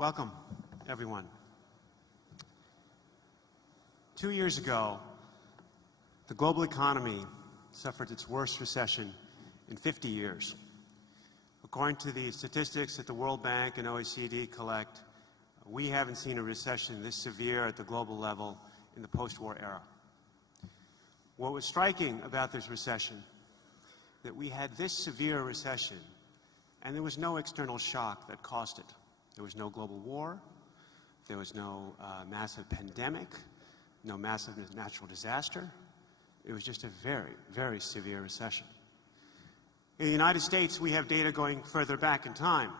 Welcome, everyone. 2 years ago, the global economy suffered its worst recession in 50 years. According to the statistics that the World Bank and OECD collect, we haven't seen a recession this severe at the global level in the post-war era. What was striking about this recession, that we had this severe recession, and there was no external shock that caused it. There was no global war, there was no massive pandemic, no massive natural disaster. It was just a very, very severe recession. In the United States, we have data going further back in time.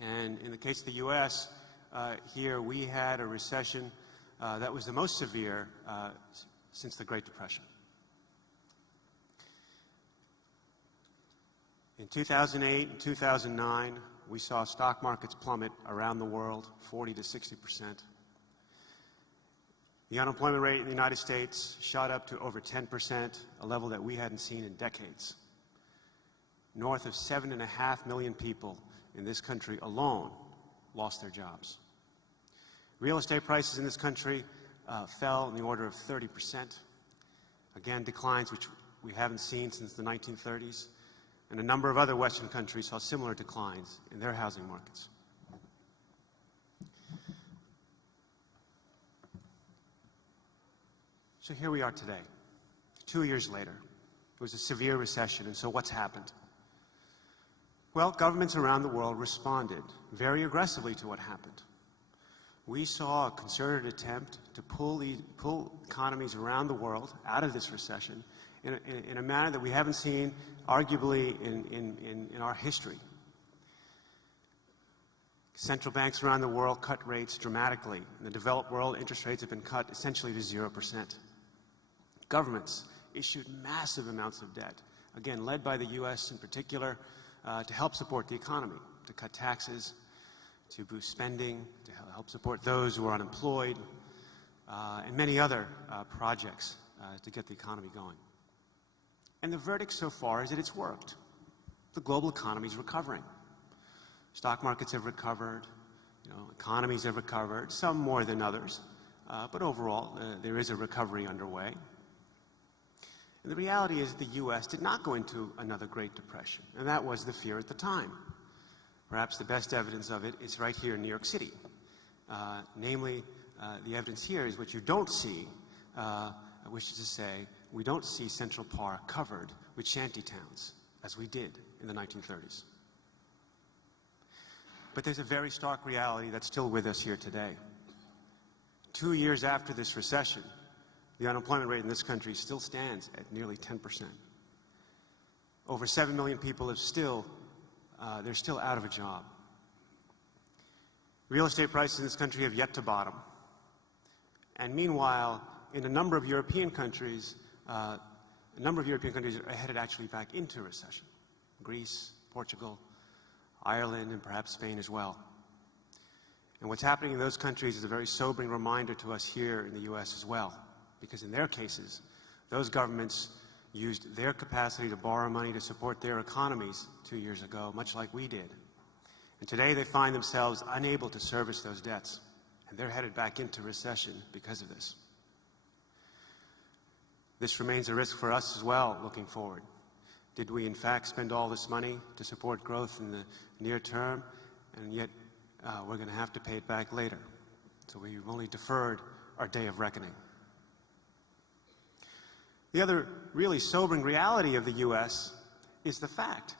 And in the case of the U.S., here we had a recession that was the most severe since the Great Depression. In 2008 and 2009, we saw stock markets plummet around the world 40 to 60%. The unemployment rate in the United States shot up to over 10%, a level that we hadn't seen in decades. North of 7.5 million people in this country alone lost their jobs. Real estate prices in this country fell in the order of 30%. Again, declines which we haven't seen since the 1930s. And a number of other Western countries saw similar declines in their housing markets. So here we are today, 2 years later. It was a severe recession, and so what's happened? Well, governments around the world responded very aggressively to what happened. We saw a concerted attempt to pull economies around the world out of this recession in a manner that we haven't seen, arguably, in our history. Central banks around the world cut rates dramatically. In the developed world, interest rates have been cut essentially to 0%. Governments issued massive amounts of debt, again, led by the U.S. in particular, to help support the economy, to cut taxes, to boost spending, to help support those who are unemployed, and many other projects to get the economy going. And the verdict so far is that it's worked. The global economy is recovering. Stock markets have recovered, economies have recovered, some more than others, but overall there is a recovery underway. And the reality is the U.S. did not go into another Great Depression, and that was the fear at the time. Perhaps the best evidence of it is right here in New York City. Namely, the evidence here is what you don't see, which is to say, we don't see Central Park covered with shanty towns, as we did in the 1930s. But there's a very stark reality that's still with us here today. 2 years after this recession, the unemployment rate in this country still stands at nearly 10%. Over 7 million people have they're still out of a job. Real estate prices in this country have yet to bottom. And meanwhile, in a number of European countries, are headed actually back into recession. Greece, Portugal, Ireland, and perhaps Spain as well. And what's happening in those countries is a very sobering reminder to us here in the U.S. as well, because in their cases, those governments used their capacity to borrow money to support their economies 2 years ago, much like we did. And today they find themselves unable to service those debts, and they're headed back into recession because of this. This remains a risk for us as well, looking forward. Did we, in fact, spend all this money to support growth in the near term, and yet we're going to have to pay it back later? So we've only deferred our day of reckoning. The other really sobering reality of the U.S. is the fact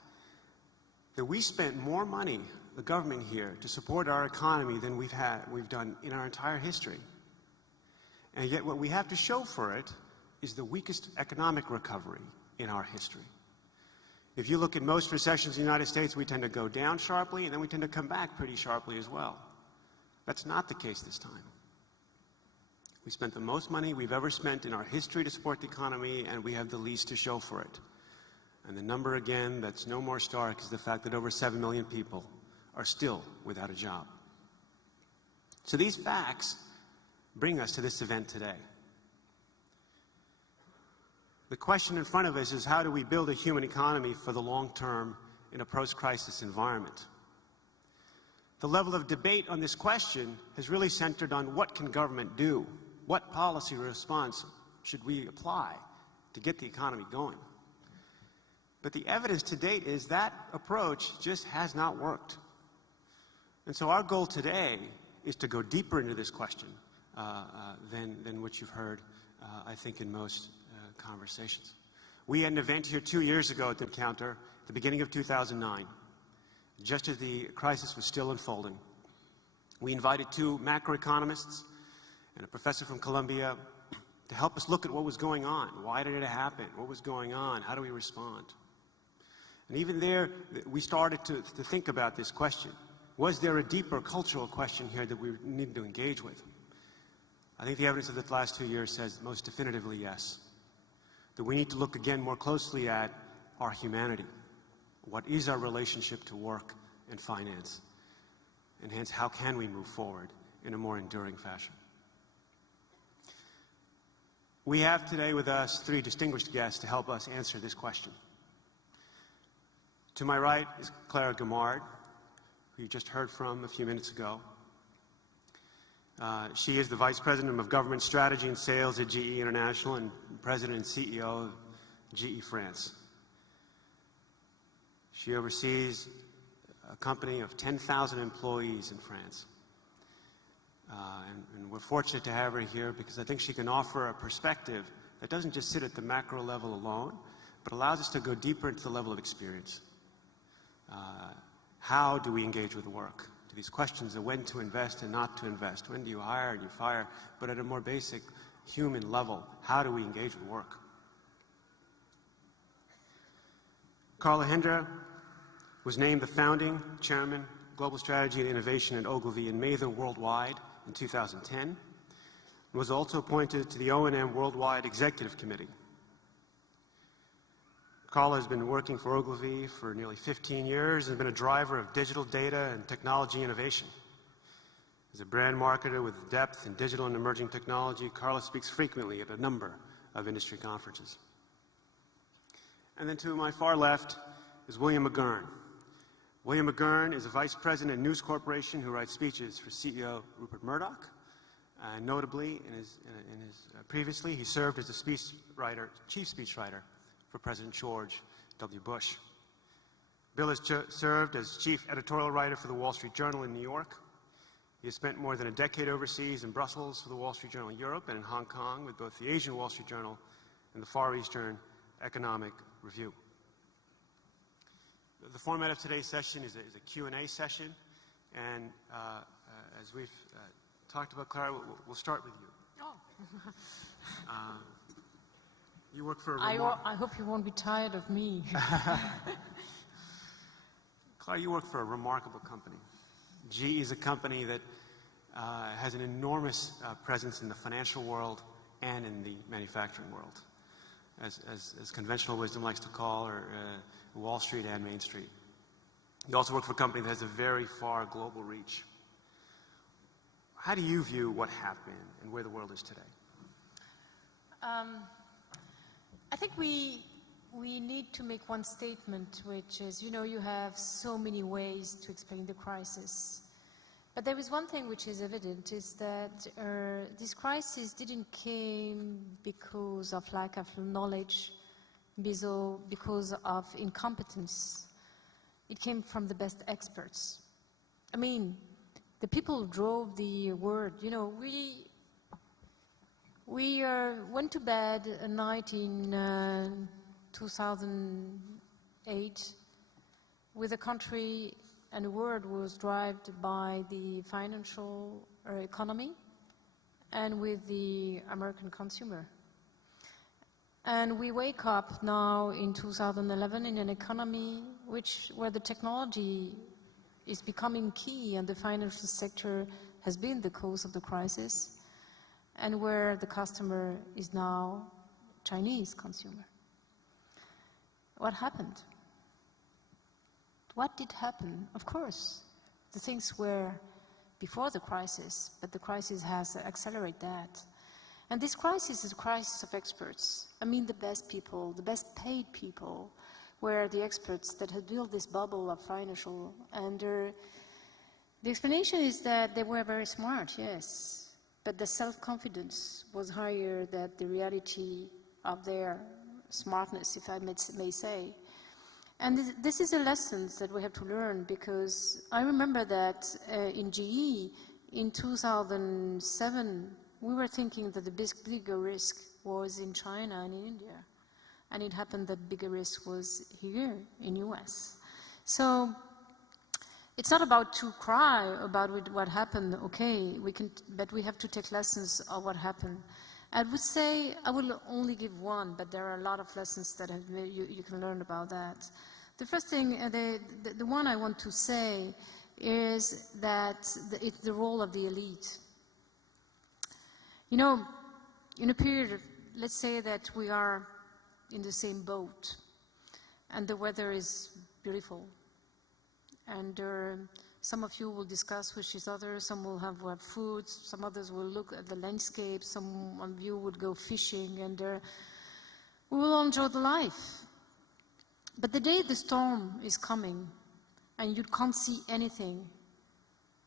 that we spent more money, the government here, to support our economy than we've done in our entire history. And yet what we have to show for it is the weakest economic recovery in our history. If you look at most recessions in the United States, we tend to go down sharply, and then we tend to come back pretty sharply as well. That's not the case this time. We spent the most money we've ever spent in our history to support the economy, and we have the least to show for it. And the number, again, that's no more stark is the fact that over 7 million people are still without a job. So these facts bring us to this event today. The question in front of us is, how do we build a human economy for the long term in a post-crisis environment? the level of debate on this question has really centered on what can government do? What policy response should we apply to get the economy going? But the evidence to date is that approach just has not worked. And so our goal today is to go deeper into this question than what you've heard, I think, in most conversations. We had an event here 2 years ago at the Encounter, at the beginning of 2009, just as the crisis was still unfolding. We invited 2 macroeconomists and a professor from Columbia to help us look at what was going on. Why did it happen? What was going on? How do we respond? And even there, we started to think about this question. Was there a deeper cultural question here that we needed to engage with? I think the evidence of the last 2 years says most definitively yes. That we need to look again more closely at our humanity. What is our relationship to work and finance? And hence, how can we move forward in a more enduring fashion? We have today with us 3 distinguished guests to help us answer this question. To my right is Clara Gaymard, who you just heard from a few minutes ago. She is the Vice President of Government Strategy and Sales at GE International and President and CEO of GE France. She oversees a company of 10,000 employees in France. And we're fortunate to have her here because I think she can offer a perspective that doesn't just sit at the macro level alone, but allows us to go deeper into the level of experience. How do we engage with work? To these questions of when to invest and not to invest. When do you hire and you fire? But at a more basic human level, how do we engage with work? Carla Hendra was named the founding chairman, Global Strategy and Innovation at Ogilvy in Mather Worldwide in 2010, and was also appointed to the O&M Worldwide Executive Committee. Carla has been working for Ogilvy for nearly 15 years and been a driver of digital data and technology innovation. As a brand marketer with depth in digital and emerging technology, Carla speaks frequently at a number of industry conferences. And then to my far left is William McGurn. William McGurn is a vice president at News Corporation who writes speeches for CEO Rupert Murdoch. Notably, previously, he served as a chief speechwriter for President George W. Bush. Bill has served as chief editorial writer for the Wall Street Journal in New York. He has spent more than a decade overseas in Brussels for the Wall Street Journal Europe and in Hong Kong with both the Asian Wall Street Journal and the Far Eastern Economic Review. The format of today's session is a Q&A session, and as we've talked about, Clara, we'll start with you. Oh. You work for I hope you won't be tired of me. Clara, you work for a remarkable company. GE is a company that has an enormous presence in the financial world and in the manufacturing world, as conventional wisdom likes to call, or Wall Street and Main Street. You also work for a company that has a very far global reach. How do you view what happened and where the world is today? I think we need to make one statement, which is, you have so many ways to explain the crisis. But there is one thing which is evident, is that this crisis didn't came because of lack of knowledge, because of incompetence. It came from the best experts. I mean, the people who drove the world, we went to bed a night in 2008 with a country and the world was driven by the financial economy and with the American consumer. And we wake up now in 2011 in an economy where the technology is becoming key and the financial sector has been the cause of the crisis, and where the customer is now Chinese consumer. What happened? What did happen? Of course, the things were before the crisis, but the crisis has accelerated that. And this crisis is a crisis of experts. I mean, the best people, the best paid people, were the experts that had built this bubble of financial, and The explanation is that they were very smart, yes, but the self-confidence was higher than the reality of their smartness, if I may say. And this is a lesson that we have to learn, because I remember that in GE in 2007, we were thinking that the bigger risk was in China and in India. And it happened that bigger risk was here in US. So it's not about to cry about what happened, okay, but we have to take lessons of what happened. I would say, I will only give one, but there are a lot of lessons that you can learn about that. The first thing, the one I want to say is that it's the role of the elite. You know, in a period, let's say that we are in the same boat, and the weather is beautiful, and some of you will discuss with each other, some will have food, some others will look at the landscape, some of you would go fishing, and we will all enjoy the life. But the day the storm is coming, and you can't see anything,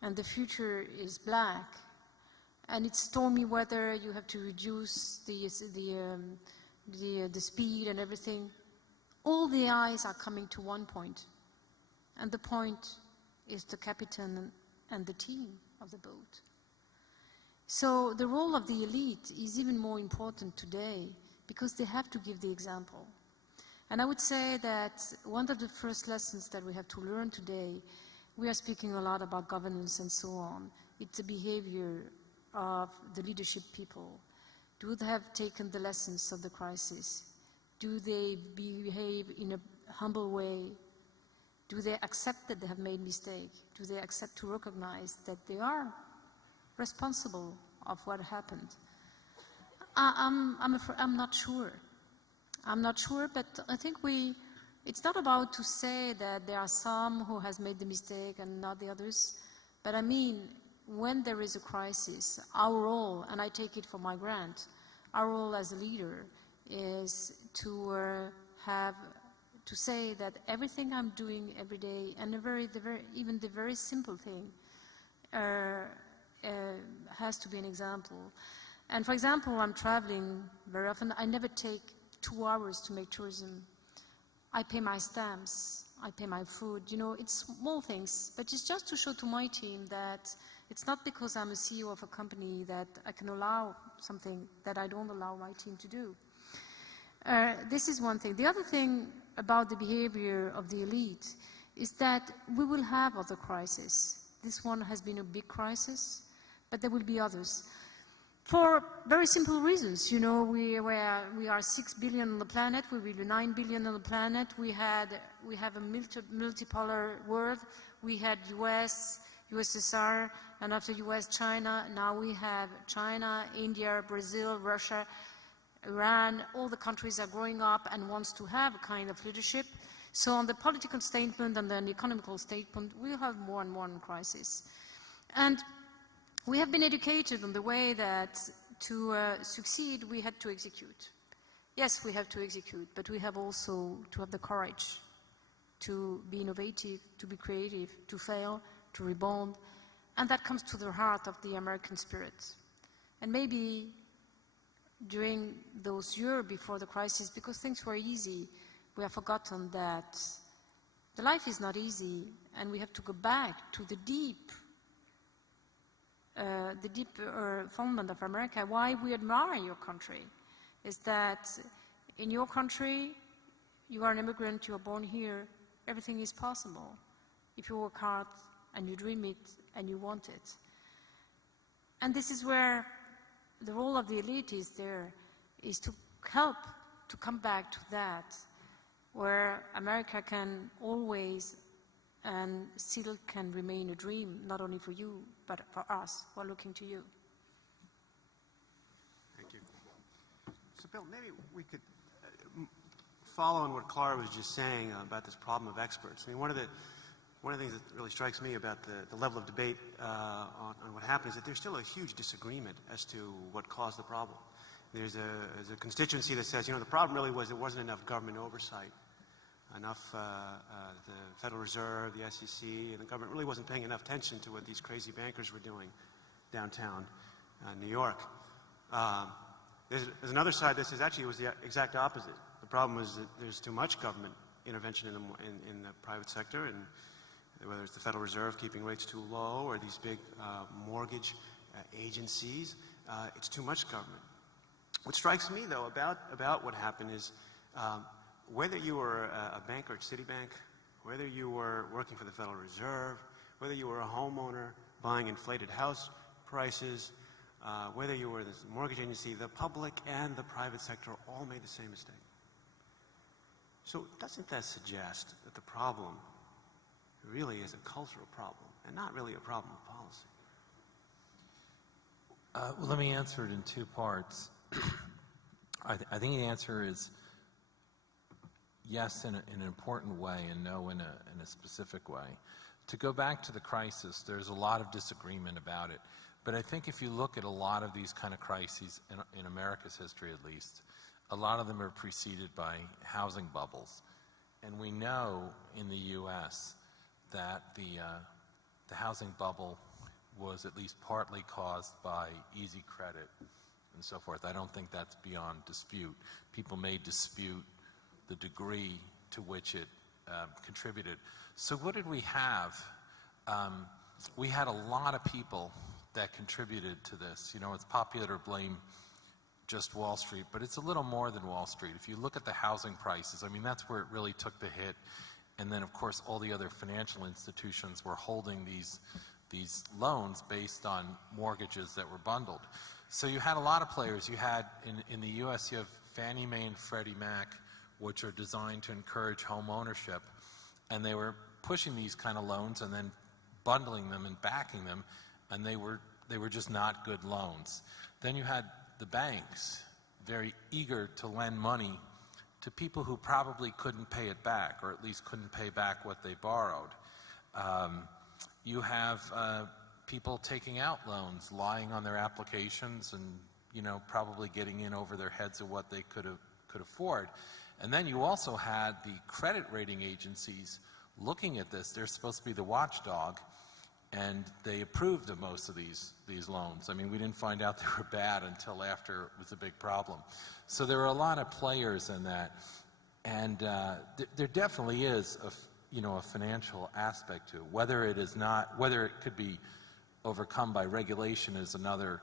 and the future is black, and it's stormy weather, you have to reduce the speed and everything, all the eyes are coming to one point. And the point is the captain and the team of the boat. So the role of the elite is even more important today, because they have to give the example. And I would say that one of the first lessons that we have to learn today, we are speaking a lot about governance and so on. It's the behavior of the leadership people. Do they have taken the lessons of the crisis? Do they behave in a humble way? Do they accept that they have made mistakes? Do they accept to recognize that they are responsible of what happened? I'm not sure. I'm not sure, but I think it's not about to say that there are some who has made the mistake and not the others, but I mean, when there is a crisis, our role, and I take it for my grant, our role as a leader is to say that everything I'm doing every day, and even the very simple thing, has to be an example. And for example, I'm traveling very often. I never take 2 hours to make tourism. I pay my stamps, I pay my food. You know, it's small things, but it's just to show to my team that it's not because I'm a CEO of a company that I can allow something that I don't allow my team to do. This is one thing. The other thing about the behavior of the elite is that we will have other crises. This one has been a big crisis, but there will be others. For very simple reasons, you know, we are 6 billion on the planet, we will be 9 billion on the planet, we have a multipolar world, we had US, USSR, and after US, China, now we have China, India, Brazil, Russia, Iran, all the countries are growing up and wants to have a kind of leadership. So on the political statement and then the economical statement, we'll have more and more crises. And we have been educated on the way that to succeed, we had to execute. Yes, we have to execute, but we have also to have the courage to be innovative, to be creative, to fail, to rebound. And that comes to the heart of the American spirit. And maybe during those years before the crisis, because things were easy, we have forgotten that the life is not easy, and we have to go back to the deep fundament of America. Why we admire your country is that in your country, you are an immigrant, you are born here, everything is possible if you work hard and you dream it and you want it. And this is where the role of the elite is there, is to help to come back to that, where America can always and still can remain a dream, not only for you, but for us who are looking to you. Thank you. So Bill, maybe we could follow on what Clara was just saying about this problem of experts. I mean, one of the things that really strikes me about the level of debate on what happened is that there's still a huge disagreement as to what caused the problem. There's a constituency that says, you know, the problem really was there wasn't enough government oversight. enough, the Federal Reserve, the SEC, and the government really wasn't paying enough attention to what these crazy bankers were doing downtown New York. There's another side. This is actually was the exact opposite. The problem was that there's too much government intervention in the private sector, and whether it's the Federal Reserve keeping rates too low or these big mortgage agencies, it's too much government. What strikes me, though, about what happened is whether you were a banker at Citibank, whether you were working for the Federal Reserve, whether you were a homeowner buying inflated house prices, whether you were this mortgage agency, the public and the private sector all made the same mistake. So doesn't that suggest that the problem really is a cultural problem and not really a problem of policy? Well, let me answer it in two parts. I think the answer is yes in an important way and no in a specific way. To go back to the crisis, there's a lot of disagreement about it. But I think if you look at a lot of these kind of crises, in America's history at least, a lot of them are preceded by housing bubbles. And we know in the U.S. that the housing bubble was at least partly caused by easy credit and so forth. I don't think that's beyond dispute. People may dispute the degree to which it contributed. So what did we have? We had a lot of people that contributed to this. You know, it's popular to blame just Wall Street, but it's a little more than Wall Street. If you look at the housing prices, I mean, that's where it really took the hit. And then, of course, all the other financial institutions were holding these loans based on mortgages that were bundled. So you had a lot of players. You had, in the U.S., you have Fannie Mae and Freddie Mac, which are designed to encourage home ownership. And they were pushing these kind of loans and then bundling them and backing them, and they were just not good loans. Then you had the banks, very eager to lend money to people who probably couldn't pay it back, or at least couldn't pay back what they borrowed. You have people taking out loans, lying on their applications, and probably getting in over their heads of what they could afford. And then you also had the credit rating agencies looking at this. They're supposed to be the watchdog, and they approved of most of these loans. I mean, we didn't find out they were bad until after it was a big problem. So there were a lot of players in that, and there definitely is a financial aspect to it. Whether it could be overcome by regulation is another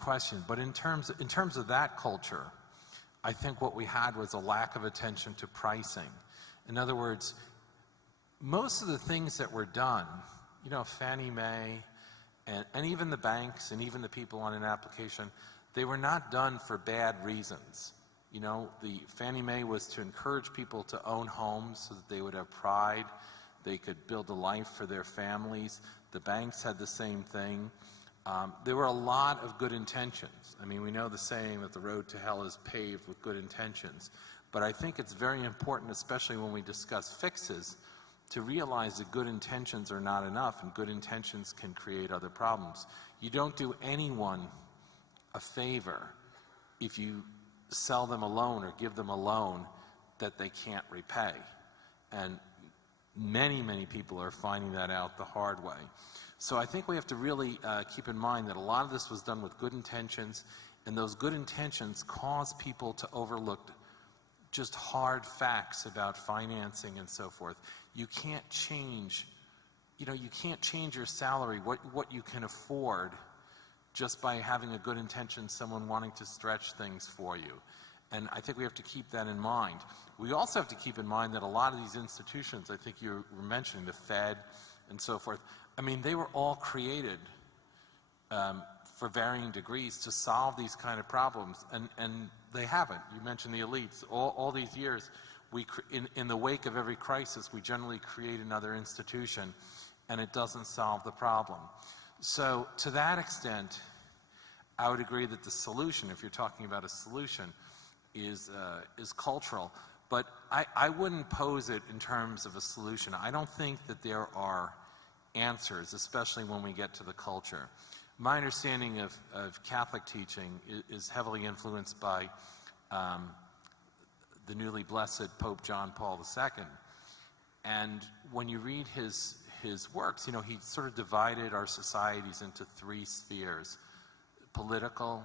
question. But in terms of that culture, I think what we had was a lack of attention to pricing. In other words, most of the things that were done, Fannie Mae and even the banks and even the people on an application, they were not done for bad reasons. The Fannie Mae was to encourage people to own homes so that they would have pride, they could build a life for their families. The banks had the same thing. There were a lot of good intentions. I mean, we know the saying that the road to hell is paved with good intentions. But I think it's very important, especially when we discuss fixes, to realize that good intentions are not enough, and good intentions can create other problems. You don't do anyone a favor if you sell them a loan or give them a loan that they can't repay. And many, many people are finding that out the hard way. So I think we have to really keep in mind that a lot of this was done with good intentions, and those good intentions cause people to overlook just hard facts about financing and so forth. You can't change, you can't change your salary, what you can afford, just by having a good intention, someone wanting to stretch things for you. And I think we have to keep that in mind. We also have to keep in mind that a lot of these institutions, I think you were mentioning, the Fed and so forth, I mean, they were all created for varying degrees to solve these kind of problems, and they haven't. You mentioned the elites. All these years, in the wake of every crisis, we generally create another institution, and it doesn't solve the problem. So to that extent, I would agree that the solution, if you're talking about a solution, is cultural. But I wouldn't pose it in terms of a solution. I don't think that there are answers, especially when we get to the culture. My understanding of Catholic teaching is heavily influenced by the newly blessed Pope John Paul II. And when you read his works, he sort of divided our societies into three spheres: political,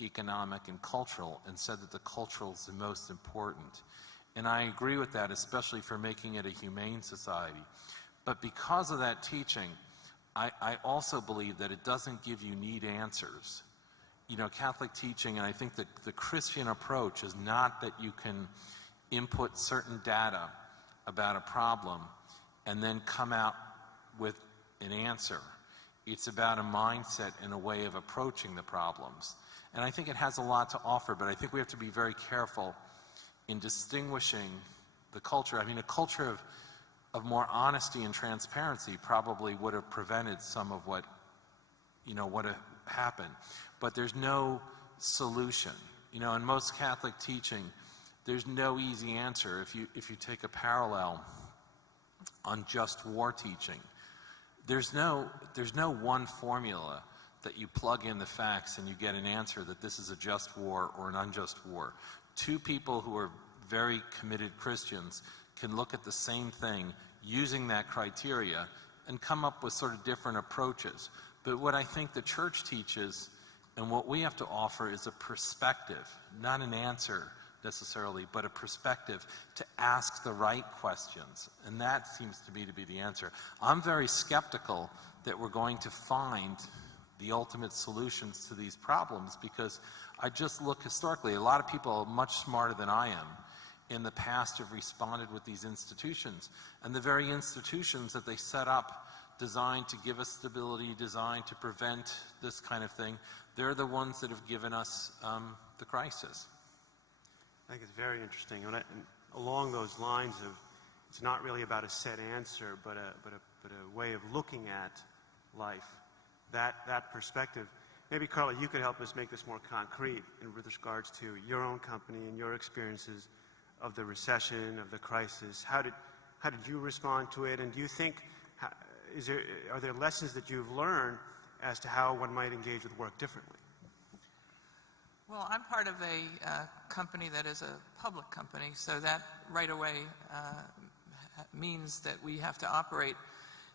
economic, and cultural, and said that the cultural is the most important. And I agree with that, especially for making it a humane society. But because of that teaching, I also believe that it doesn't give you neat answers. Catholic teaching, and I think that the Christian approach is not that you can input certain data about a problem and then come out with an answer. It's about a mindset and a way of approaching the problems. And I think it has a lot to offer, but I think we have to be very careful in distinguishing the culture. I mean, a culture of more honesty and transparency probably would have prevented some of what have happened. But there's no solution. In most Catholic teaching, there's no easy answer. If you take a parallel on just war teaching, there's no one formula that you plug in the facts and you get an answer that this is a just war or an unjust war. Two people who are very committed Christians can look at the same thing using that criteria and come up with sort of different approaches. But what I think the church teaches and what we have to offer is a perspective, not an answer necessarily, but a perspective to ask the right questions. And that seems to me to be the answer. I'm very skeptical that we're going to find the ultimate solutions to these problems, because I just look historically. A lot of people much smarter than I am in the past have responded with these institutions. And the very institutions that they set up, designed to give us stability, designed to prevent this kind of thing, they're the ones that have given us the crisis. I think it's very interesting. And along those lines of, it's not really about a set answer, but a way of looking at life. That perspective. Maybe, Carla, you could help us make this more concrete with regards to your own company and your experiences of the recession, of the crisis. How did you respond to it? And do you think, are there lessons that you've learned as to how one might engage with work differently? Well, I'm part of a company that is a public company, so that right away means that we have to operate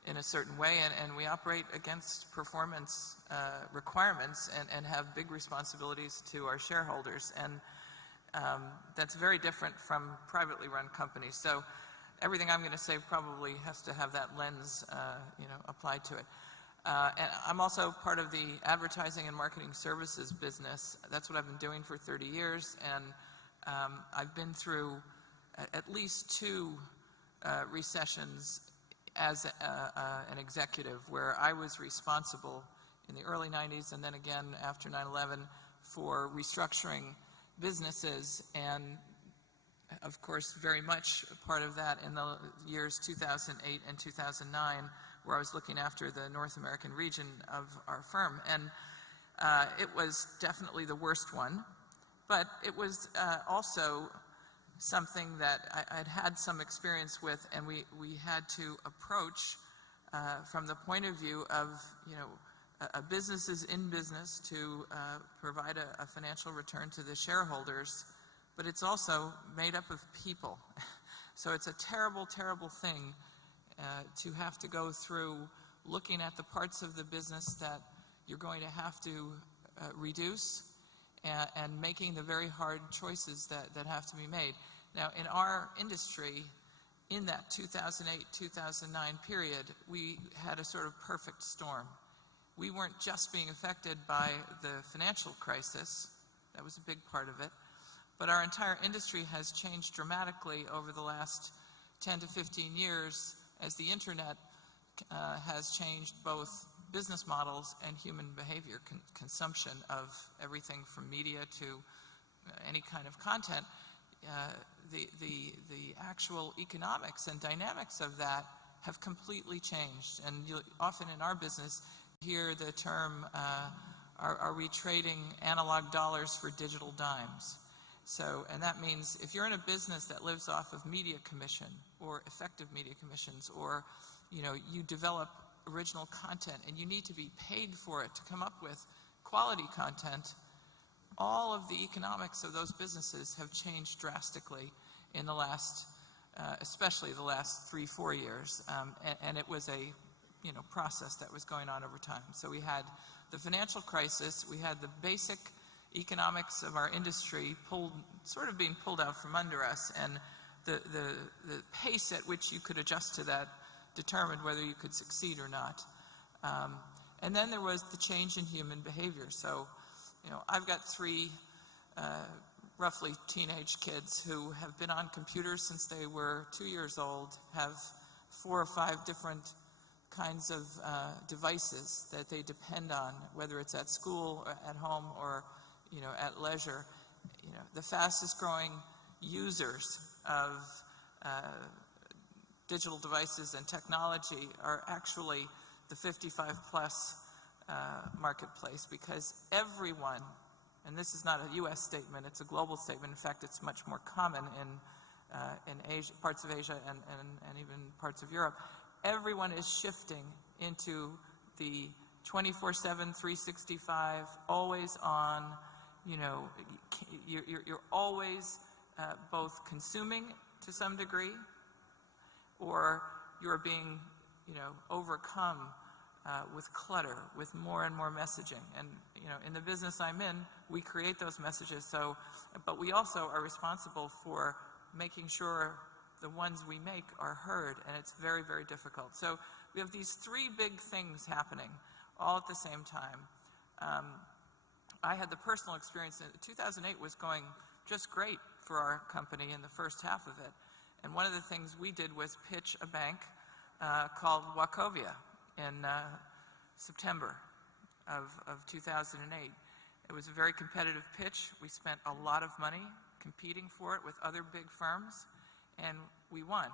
in a certain way, and we operate against performance requirements and have big responsibilities to our shareholders. And that's very different from privately run companies. So everything I'm going to say probably has to have that lens applied to it. And I'm also part of the advertising and marketing services business. That's what I've been doing for 30 years, and I've been through at least two recessions as an executive, where I was responsible in the early 90s and then again after 9/11 for restructuring businesses, and of course very much a part of that in the years 2008 and 2009, where I was looking after the North American region of our firm. And it was definitely the worst one, but it was also something that I'd had some experience with, and we had to approach from the point of view of, a business is in business to provide a financial return to the shareholders, but it's also made up of people. So it's a terrible, terrible thing to have to go through looking at the parts of the business that you're going to have to reduce and making the very hard choices that have to be made. Now, in our industry, in that 2008-2009 period, we had a sort of perfect storm. We weren't just being affected by the financial crisis. That was a big part of it. But our entire industry has changed dramatically over the last 10 to 15 years as the internet has changed both business models and human behavior, consumption of everything from media to any kind of content. The actual economics and dynamics of that have completely changed. And you'll often in our business hear the term, are we trading analog dollars for digital dimes? So, and that means if you're in a business that lives off of media commission or effective media commissions, or you develop original content and you need to be paid for it to come up with quality content, all of the economics of those businesses have changed drastically in the last, especially the last 3-4 years. And it was a process that was going on over time. So we had the financial crisis, we had the basic economics of our industry being pulled out from under us, and the pace at which you could adjust to that determined whether you could succeed or not. And then there was the change in human behavior. So, I've got 3 roughly teenage kids who have been on computers since they were 2 years old, have 4 or 5 different kinds of devices that they depend on, whether it's at school or at home or at leisure. The fastest growing users of digital devices and technology are actually the 55 plus marketplace, because everyone, and this is not a US statement, it's a global statement. In fact, it's much more common in Asia, parts of Asia and even parts of Europe. Everyone is shifting into the 24/7, 365, always on. You're always both consuming to some degree, or you're being, overcome with clutter, with more and more messaging. And in the business I'm in, we create those messages. But we also are responsible for making sure the ones we make are heard, and it's very, very difficult. So we have these 3 big things happening all at the same time. I had the personal experience. 2008 was going just great for our company in the first half of it. And one of the things we did was pitch a bank called Wachovia in September of 2008. It was a very competitive pitch. We spent a lot of money competing for it with other big firms, and we won.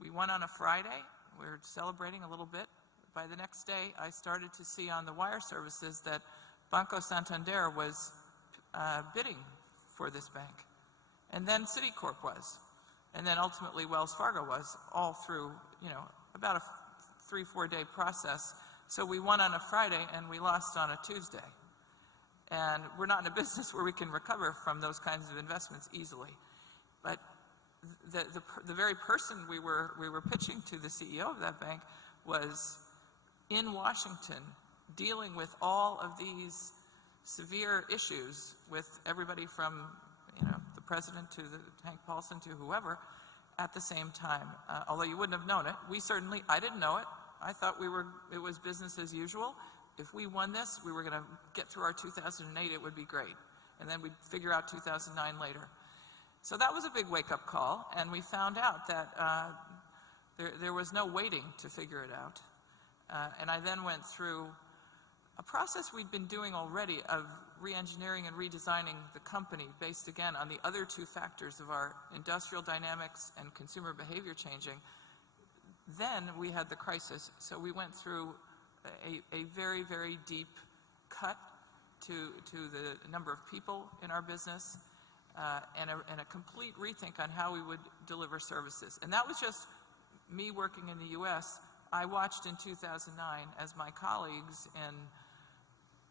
We won on a Friday. We were celebrating a little bit. By the next day, I started to see on the wire services that Banco Santander was bidding for this bank. And then Citicorp was. And then ultimately Wells Fargo was, all through, about a 3-4 day process. So we won on a Friday and we lost on a Tuesday. And we're not in a business where we can recover from those kinds of investments easily. But the very person we were pitching to, the CEO of that bank, was in Washington dealing with all of these severe issues with everybody from the president to Hank Paulson to whoever at the same time. Although you wouldn't have known it. I didn't know it. I thought it was business as usual. If we won this, we were going to get through our 2008, it would be great. And then we'd figure out 2009 later. So that was a big wake-up call, and we found out that there was no waiting to figure it out. And I then went through a process we'd been doing already of re-engineering and redesigning the company based, again, on the other 2 factors of our industrial dynamics and consumer behavior changing. Then we had the crisis, so we went through a very, very deep cut to the number of people in our business, and a complete rethink on how we would deliver services. And that was just me working in the US. I watched in 2009 as my colleagues in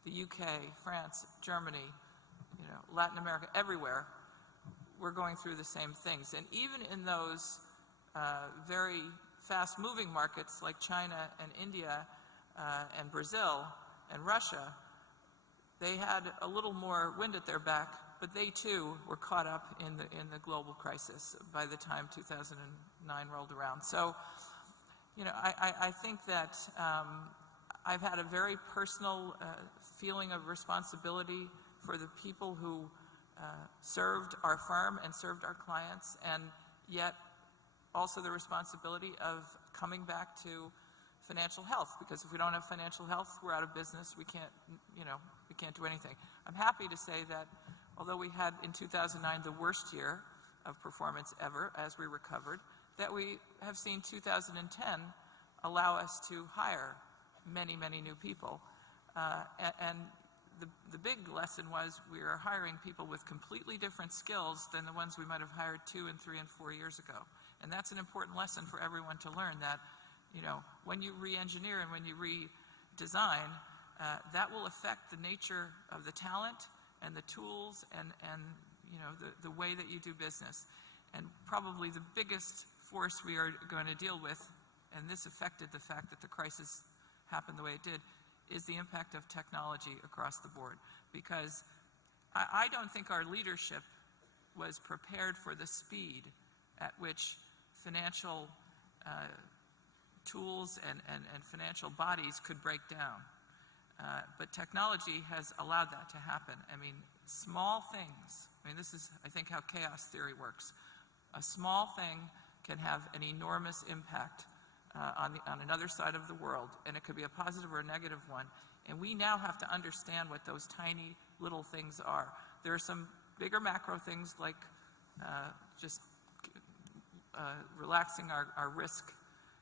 the UK, France, Germany, Latin America, everywhere, were going through the same things. And even in those very fast-moving markets like China and India and Brazil and Russia, they had a little more wind at their back, but they too were caught up in the global crisis by the time 2009 rolled around. So, I think that I've had a very personal feeling of responsibility for the people who served our firm and served our clients, and yet also the responsibility of coming back to financial health, because if we don't have financial health, we're out of business. We can't, we can't do anything. I'm happy to say that although we had in 2009 the worst year of performance ever as we recovered, that we have seen 2010 allow us to hire many, many new people. And the big lesson was we are hiring people with completely different skills than the ones we might have hired 2 and 3 and 4 years ago. And that's an important lesson for everyone to learn, that when you re-engineer and when you redesign, that will affect the nature of the talent and the tools and you know, the way that you do business. And probably the biggest force we are going to deal with, and this affected the fact that the crisis happened the way it did, is the impact of technology across the board. Because I don't think our leadership was prepared for the speed at which financial tools and financial bodies could break down. But technology has allowed that to happen. I mean, small things, I mean, this is, I think, how chaos theory works. A small thing can have an enormous impact on another side of the world, and it could be a positive or a negative one. And we now have to understand what those tiny little things are. There are some bigger macro things like just relaxing our risk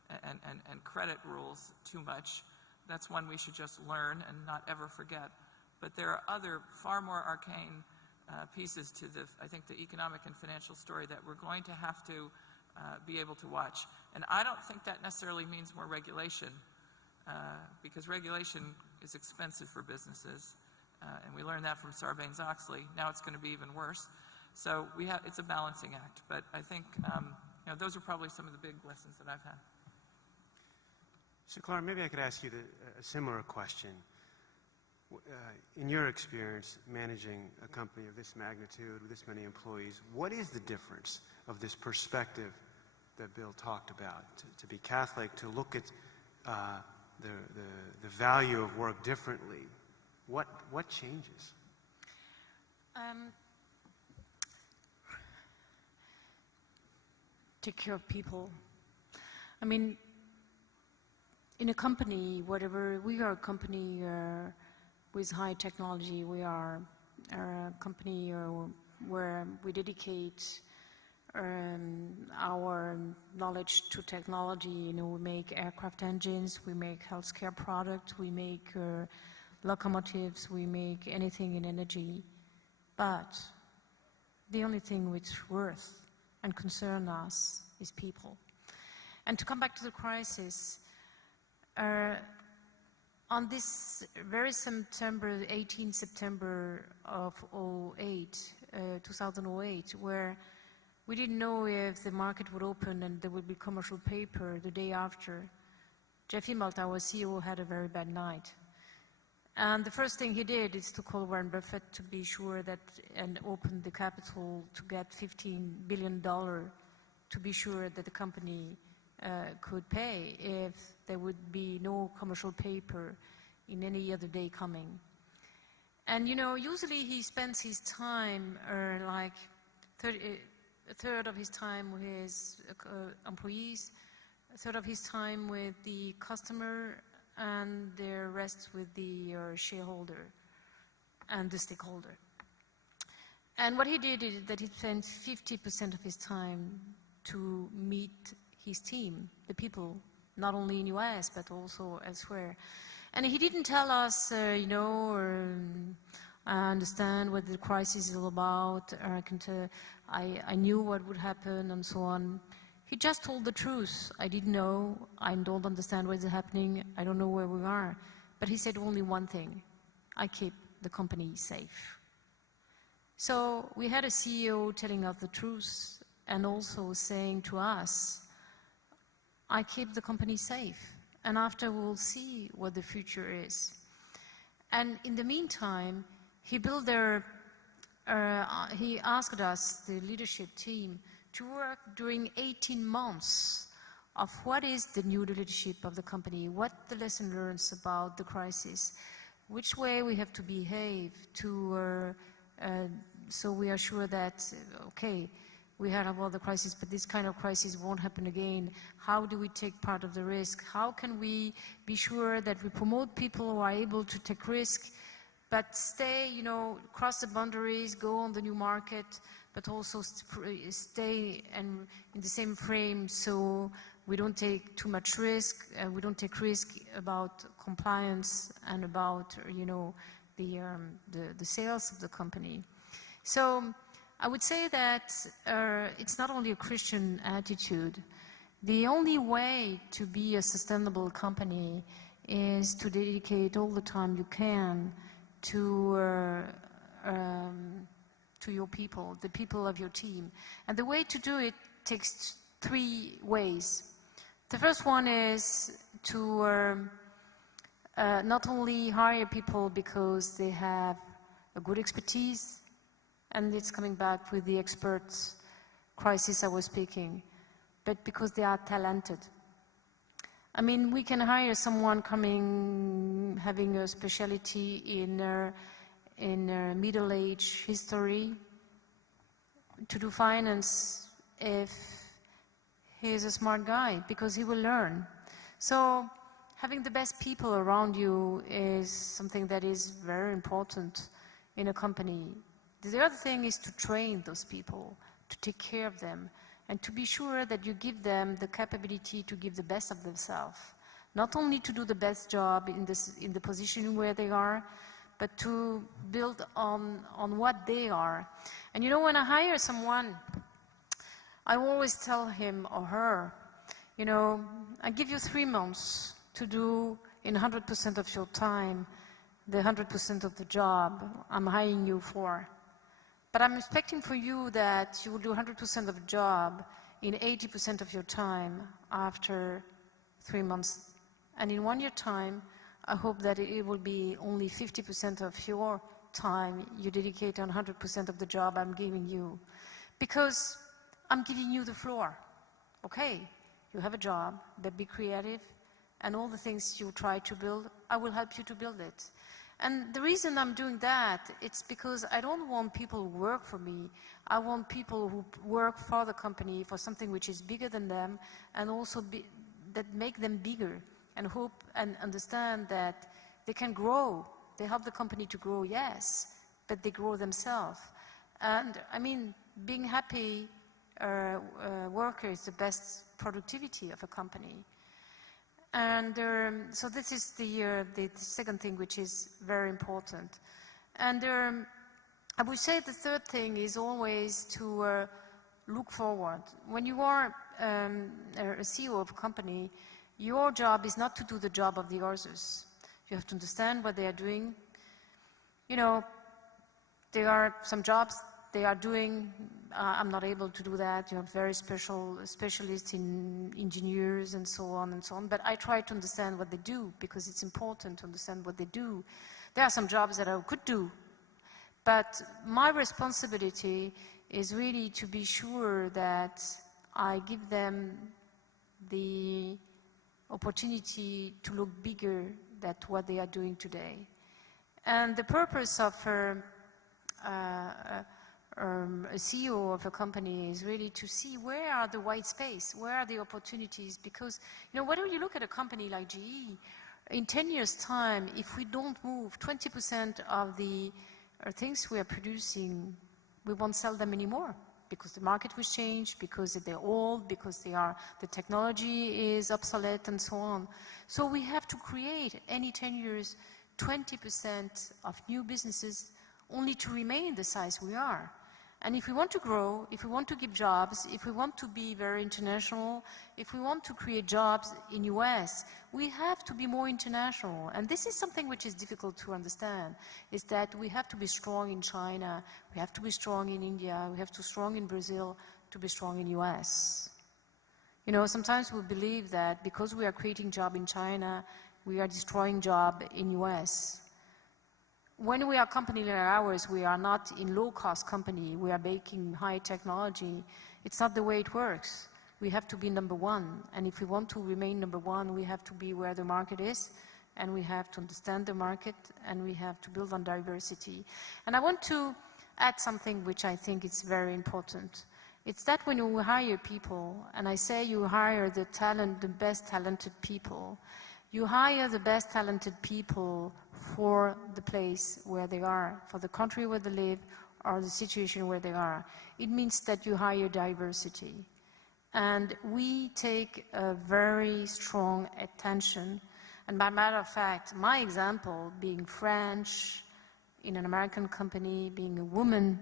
and credit rules too much. That's one we should just learn and not ever forget. But there are other far more arcane pieces to I think, the economic and financial story that we're going to have to be able to watch. And I don't think that necessarily means more regulation, because regulation is expensive for businesses. And we learned that from Sarbanes-Oxley. Now it's going to be even worse. So it's a balancing act. But I think you know, those are probably some of the big lessons that I've had. So, Clara, maybe I could ask you a similar question. In your experience managing a company of this magnitude, with this many employees, what is the difference of this perspective that Bill talked about? To be Catholic, to look at the value of work differently. What changes? Take care of people. I mean, in a company, whatever, we are a company with high technology. We are a company where we dedicate our knowledge to technology. You know, we make aircraft engines, we make healthcare products, we make locomotives, we make anything in energy. But the only thing which worth and concern us is people. And to come back to the crisis, on this very September, 18 September of 2008, where we didn't know if the market would open and there would be commercial paper the day after, Jeff Immelt, our CEO, had a very bad night. And the first thing he did is to call Warren Buffett to be sure that, and open the capital to get $15 billion to be sure that the company could pay if there would be no commercial paper in any other day coming. And you know, usually he spends his time, like a third of his time with his employees, a third of his time with the customer, and the rest with the shareholder and the stakeholder. And what he did is that he spent 50% of his time to meet his team, the people, not only in US, but also elsewhere. And he didn't tell us, you know, I understand what the crisis is all about, I knew what would happen, and so on. He just told the truth. I didn't know, I don't understand what is happening, I don't know where we are. But he said only one thing: I keep the company safe. So we had a CEO telling us the truth and also saying to us, I keep the company safe, and after we'll see what the future is. And in the meantime, he asked us, the leadership team, to work during 18 months of what is the new leadership of the company, what the lesson learns about the crisis, which way we have to behave to, so we are sure that, okay, we heard about the crisis, but this kind of crisis won't happen again. How do we take part of the risk? How can we be sure that we promote people who are able to take risk, but stay, you know, cross the boundaries, go on the new market, but also stay and in the same frame, so we don't take too much risk, we don't take risk about compliance and about, you know, the sales of the company. So I would say that it's not only a Christian attitude. The only way to be a sustainable company is to dedicate all the time you can to to your people, the people of your team. And the way to do it takes 3 ways. The first one is to not only hire people because they have a good expertise, and it's coming back with the experts crisis I was speaking, but because they are talented. I mean, we can hire someone having a specialty in Middle Age history to do finance if he is a smart guy, because he will learn. So having the best people around you is something that is very important in a company. The other thing is to train those people, to take care of them, and to be sure that you give them the capability to give the best of themselves. Not only to do the best job in the position where they are, but to build on what they are. And you know, when I hire someone, I always tell him or her, you know, I give you 3 months to do in 100% of your time the 100% of the job I'm hiring you for. But I'm expecting for you that you will do 100% of the job in 80% of your time after 3 months. And in 1 year time, I hope that it will be only 50% of your time you dedicate on 100% of the job I'm giving you. Because I'm giving you the floor. Okay, you have a job, but be creative, and all the things you try to build, I will help you to build it. And the reason I'm doing that, it's because I don't want people who work for me. I want people who work for the company, for something which is bigger than them, and also that make them bigger, and hope and understand that they can grow. They help the company to grow, yes, but they grow themselves. And I mean, being happy worker is the best productivity of a company. And so this is the second thing, which is very important. And I would say the third thing is always to look forward. When you are a CEO of a company, your job is not to do the job of the others. You have to understand what they are doing. You know, there are some jobs they are doing, I'm not able to do that. You have very specialists in engineers and so on, but I try to understand what they do, because it's important to understand what they do. There are some jobs that I could do, but my responsibility is really to be sure that I give them the opportunity to look bigger than what they are doing today. And the purpose of a CEO of a company is really to see where are the white space, where are the opportunities, because, you know, when you look at a company like GE, in 10 years' time, if we don't move 20% of the things we are producing, we won't sell them anymore, because the market will change, because they're old, because the technology is obsolete, and so on. So we have to create, any 10 years, 20% of new businesses only to remain the size we are. And if we want to grow, if we want to give jobs, if we want to be very international, if we want to create jobs in US, we have to be more international. And this is something which is difficult to understand, is that we have to be strong in China, we have to be strong in India, we have to be strong in Brazil to be strong in US. You know, sometimes we believe that because we are creating job in China, we are destroying job in US. When we are a company like ours, we are not in low-cost company. We are making high technology. It's not the way it works. We have to be number one. And if we want to remain number one, we have to be where the market is, and we have to understand the market, and we have to build on diversity. And I want to add something which I think is very important. It's that when you hire people, and I say you hire the best talented people, you hire the best talented people for the place where they are, for the country where they live, or the situation where they are. It means that you hire diversity. And we take a very strong attention. And by matter of fact, my example, being French, in an American company, being a woman,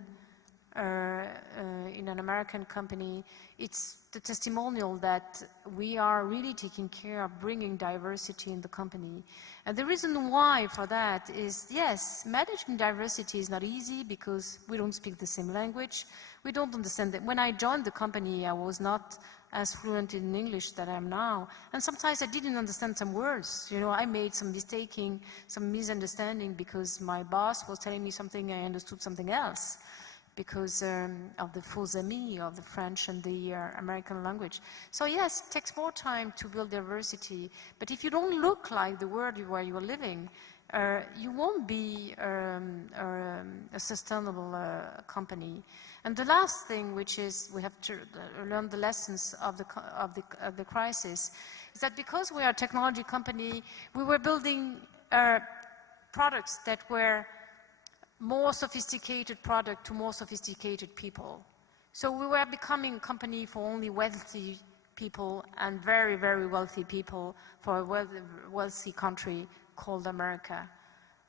in an American company, it's the testimonial that we are really taking care of bringing diversity in the company. And the reason why for that is, yes, managing diversity is not easy because we don't speak the same language. We don't understand that. When I joined the company, I was not as fluent in English that I am now. And sometimes I didn't understand some words. You know, I made some misunderstanding because my boss was telling me something, I understood something else because of the faux amis of the French and the American language. So yes, it takes more time to build diversity, but if you don't look like the world where you are living, you won't be a sustainable company. And the last thing, which is we have to learn the lessons of the crisis, is that because we are a technology company, we were building products that were more sophisticated product to more sophisticated people. So we were becoming a company for only wealthy people and very, very wealthy people for a wealthy country called America.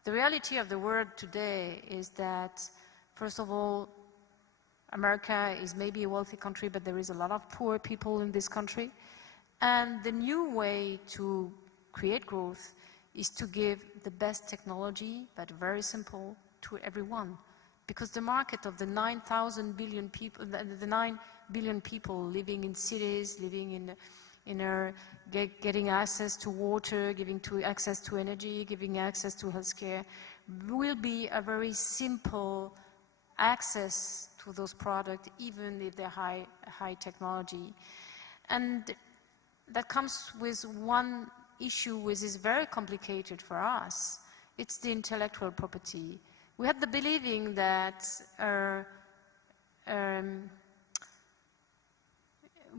The reality of the world today is that, first of all, America is maybe a wealthy country, but there is a lot of poor people in this country. And the new way to create growth is to give the best technology, but very simple, to everyone. Because the market of the 9 billion people living in cities, living getting access to water, access to energy, giving access to healthcare, will be a very simple access to those products, even if they're high technology. And that comes with one issue which is very complicated for us. It's the intellectual property. We had the believing that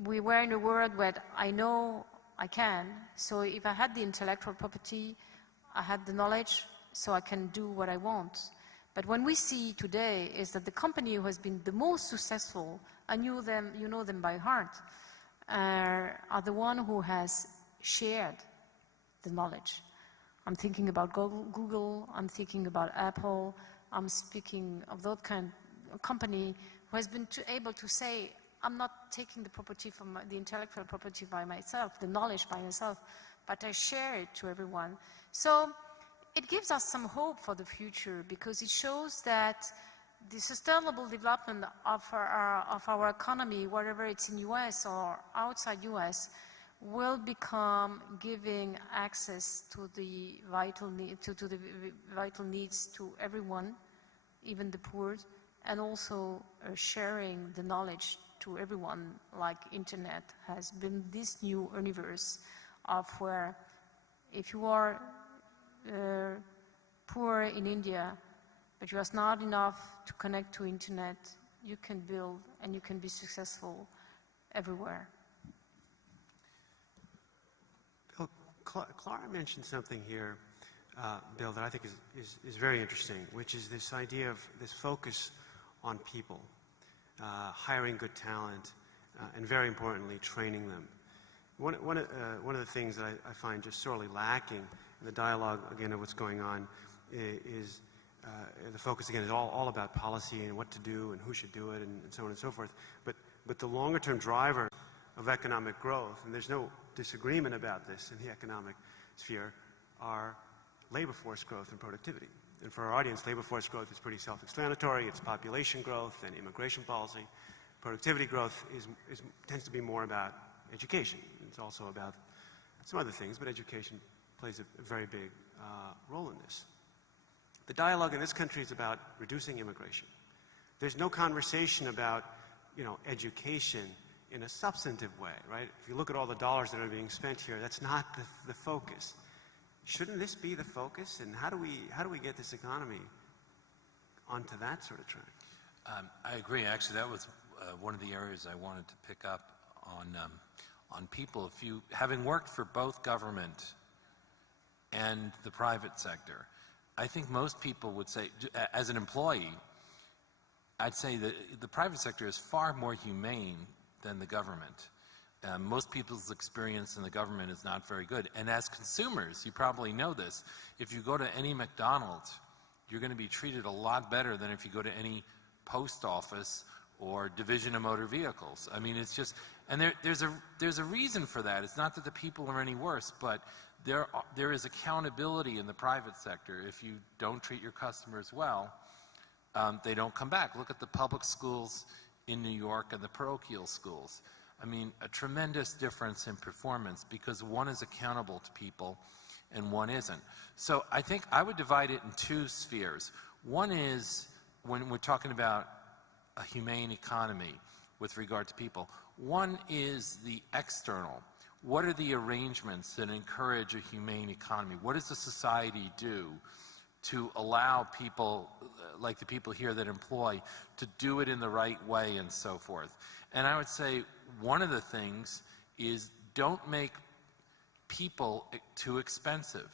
we were in a world where I know I can, so if I had the intellectual property, I had the knowledge, so I can do what I want. But when we see today is that the company who has been the most successful, and you know them by heart, are the one who has shared the knowledge. I'm thinking about Google, I'm thinking about Apple, I'm speaking of that kind of company who has been able to say, I'm not taking the property from the intellectual property by myself, the knowledge by myself, but I share it to everyone. So it gives us some hope for the future because it shows that the sustainable development of our economy, whether it's in US or outside US, will become giving access to the vital needs to everyone, even the poor, and also sharing the knowledge to everyone, like internet has been this new universe of where if you are poor in India, but you are smart enough to connect to internet, you can build and you can be successful everywhere. Clara mentioned something here, Bill, that I think is very interesting, which is this idea of this focus on people, hiring good talent, and very importantly, training them. One of the things that I find just sorely lacking in the dialogue, again, of what's going on is the focus, again, is all about policy and what to do and who should do it and so on and so forth. But the longer-term driver of economic growth, and there's no disagreement about this in the economic sphere, are labor force growth and productivity. And for our audience, labor force growth is pretty self-explanatory. It's population growth and immigration policy. Productivity growth tends to be more about education. It's also about some other things, but education plays a very big role in this. The dialogue in this country is about reducing immigration. There's no conversation about, education in a substantive way, right? If you look at all the dollars that are being spent here, that's not the focus. Shouldn't this be the focus? And how do we get this economy onto that sort of track? I agree. Actually, that was one of the areas I wanted to pick up on people. If you, having worked for both government and the private sector, I think most people would say, as an employee, I'd say that the private sector is far more humane than the government. Most people's experience in the government is not very good. And as consumers, you probably know this, if you go to any McDonald's, you're going to be treated a lot better than if you go to any post office or division of motor vehicles. I mean, it's just, and there's a reason for that. It's not that the people are any worse, but there is accountability in the private sector. If you don't treat your customers well, they don't come back. Look at the public schools in New York and the parochial schools. I mean, a tremendous difference in performance because one is accountable to people and one isn't. So I think I would divide it in two spheres. One is when we're talking about a humane economy with regard to people. One is the external. What are the arrangements that encourage a humane economy? What does the society do to allow people, like the people here that employ, to do it in the right way and so forth? And I would say one of the things is don't make people too expensive.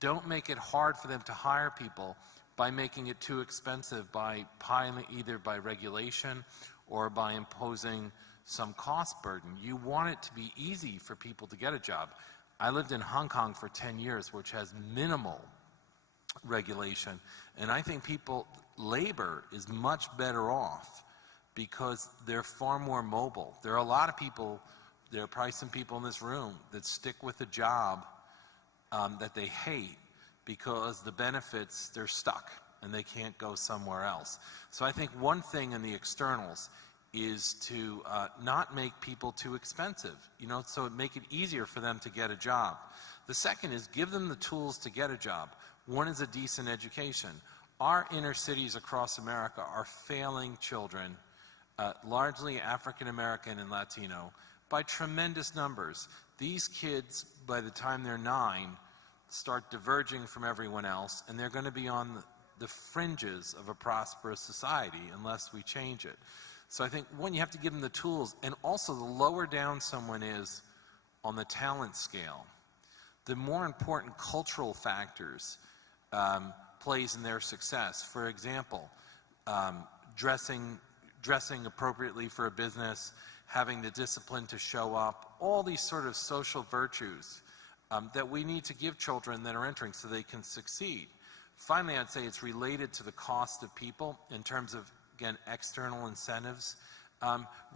Don't make it hard for them to hire people by making it too expensive, by piling either by regulation or by imposing some cost burden. You want it to be easy for people to get a job. I lived in Hong Kong for 10 years, which has minimal regulation, and I think labor is much better off because they're far more mobile. There are a lot of people, there are probably some people in this room that stick with a job that they hate because the benefits, they're stuck and they can't go somewhere else. So I think one thing in the externals is to not make people too expensive, so make it easier for them to get a job. The second is give them the tools to get a job. One is a decent education. Our inner cities across America are failing children, largely African American and Latino, by tremendous numbers. These kids, by the time they're 9, start diverging from everyone else, and they're going to be on the fringes of a prosperous society unless we change it. So I think, one, you have to give them the tools, and also the lower down someone is on the talent scale, the more important cultural factors plays in their success. For example, dressing appropriately for a business, having the discipline to show up, all these sort of social virtues that we need to give children that are entering so they can succeed. Finally, I'd say it's related to the cost of people in terms of, again, external incentives.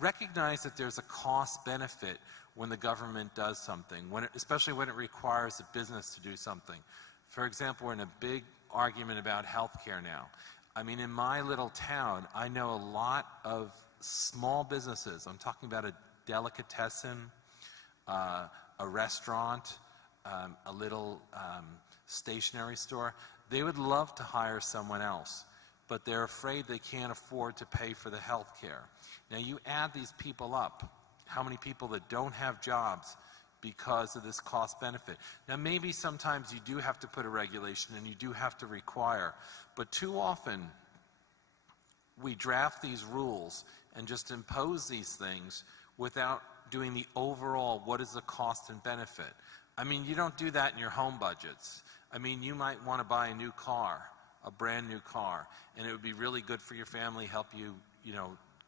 Recognize that there's a cost benefit when the government does something, especially when it requires a business to do something. For example, we're in a big argument about healthcare now. I mean, in my little town, I know a lot of small businesses. I'm talking about a delicatessen, a restaurant, a little stationery store. They would love to hire someone else, but they're afraid they can't afford to pay for the health care. Now, you add these people up, how many people that don't have jobs because of this cost benefit. Now, maybe sometimes you do have to put a regulation and you do have to require, but too often we draft these rules and just impose these things without doing the overall, what is the cost and benefit? I mean, you don't do that in your home budgets. I mean, you might want to buy a new car, a brand new car, and it would be really good for your family, help you,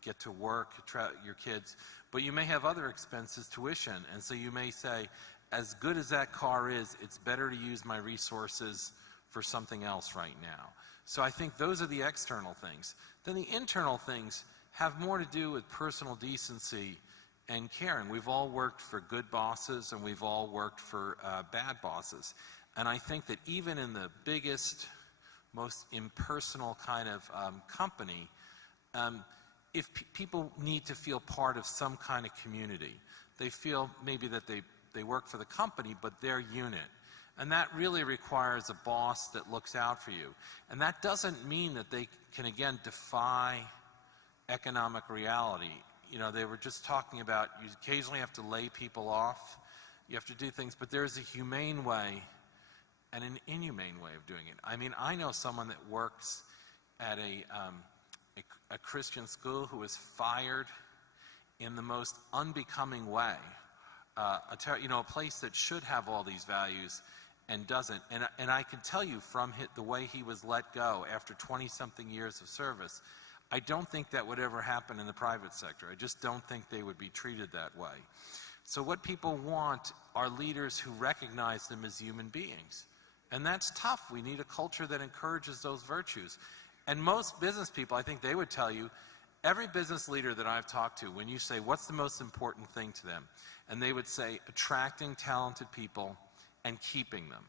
get to work, your kids, but you may have other expenses, tuition, and so you may say, as good as that car is, it's better to use my resources for something else right now. So I think those are the external things. Then the internal things have more to do with personal decency and caring. We've all worked for good bosses and we've all worked for bad bosses. And I think that even in the biggest, most impersonal kind of company, if people need to feel part of some kind of community, they feel maybe that they work for the company, but their unit. And that really requires a boss that looks out for you. And that doesn't mean that they can, again, defy economic reality. They were just talking about you occasionally have to lay people off, you have to do things, but there's a humane way and an inhumane way of doing it. I mean, I know someone that works at a Christian school who was fired in the most unbecoming way. A place that should have all these values and doesn't. And I can tell you from the way he was let go after 20-something years of service, I don't think that would ever happen in the private sector. I just don't think they would be treated that way. So what people want are leaders who recognize them as human beings. And that's tough. We need a culture that encourages those virtues. And most business people, I think they would tell you, every business leader that I've talked to, when you say, what's the most important thing to them? And they would say, attracting talented people and keeping them.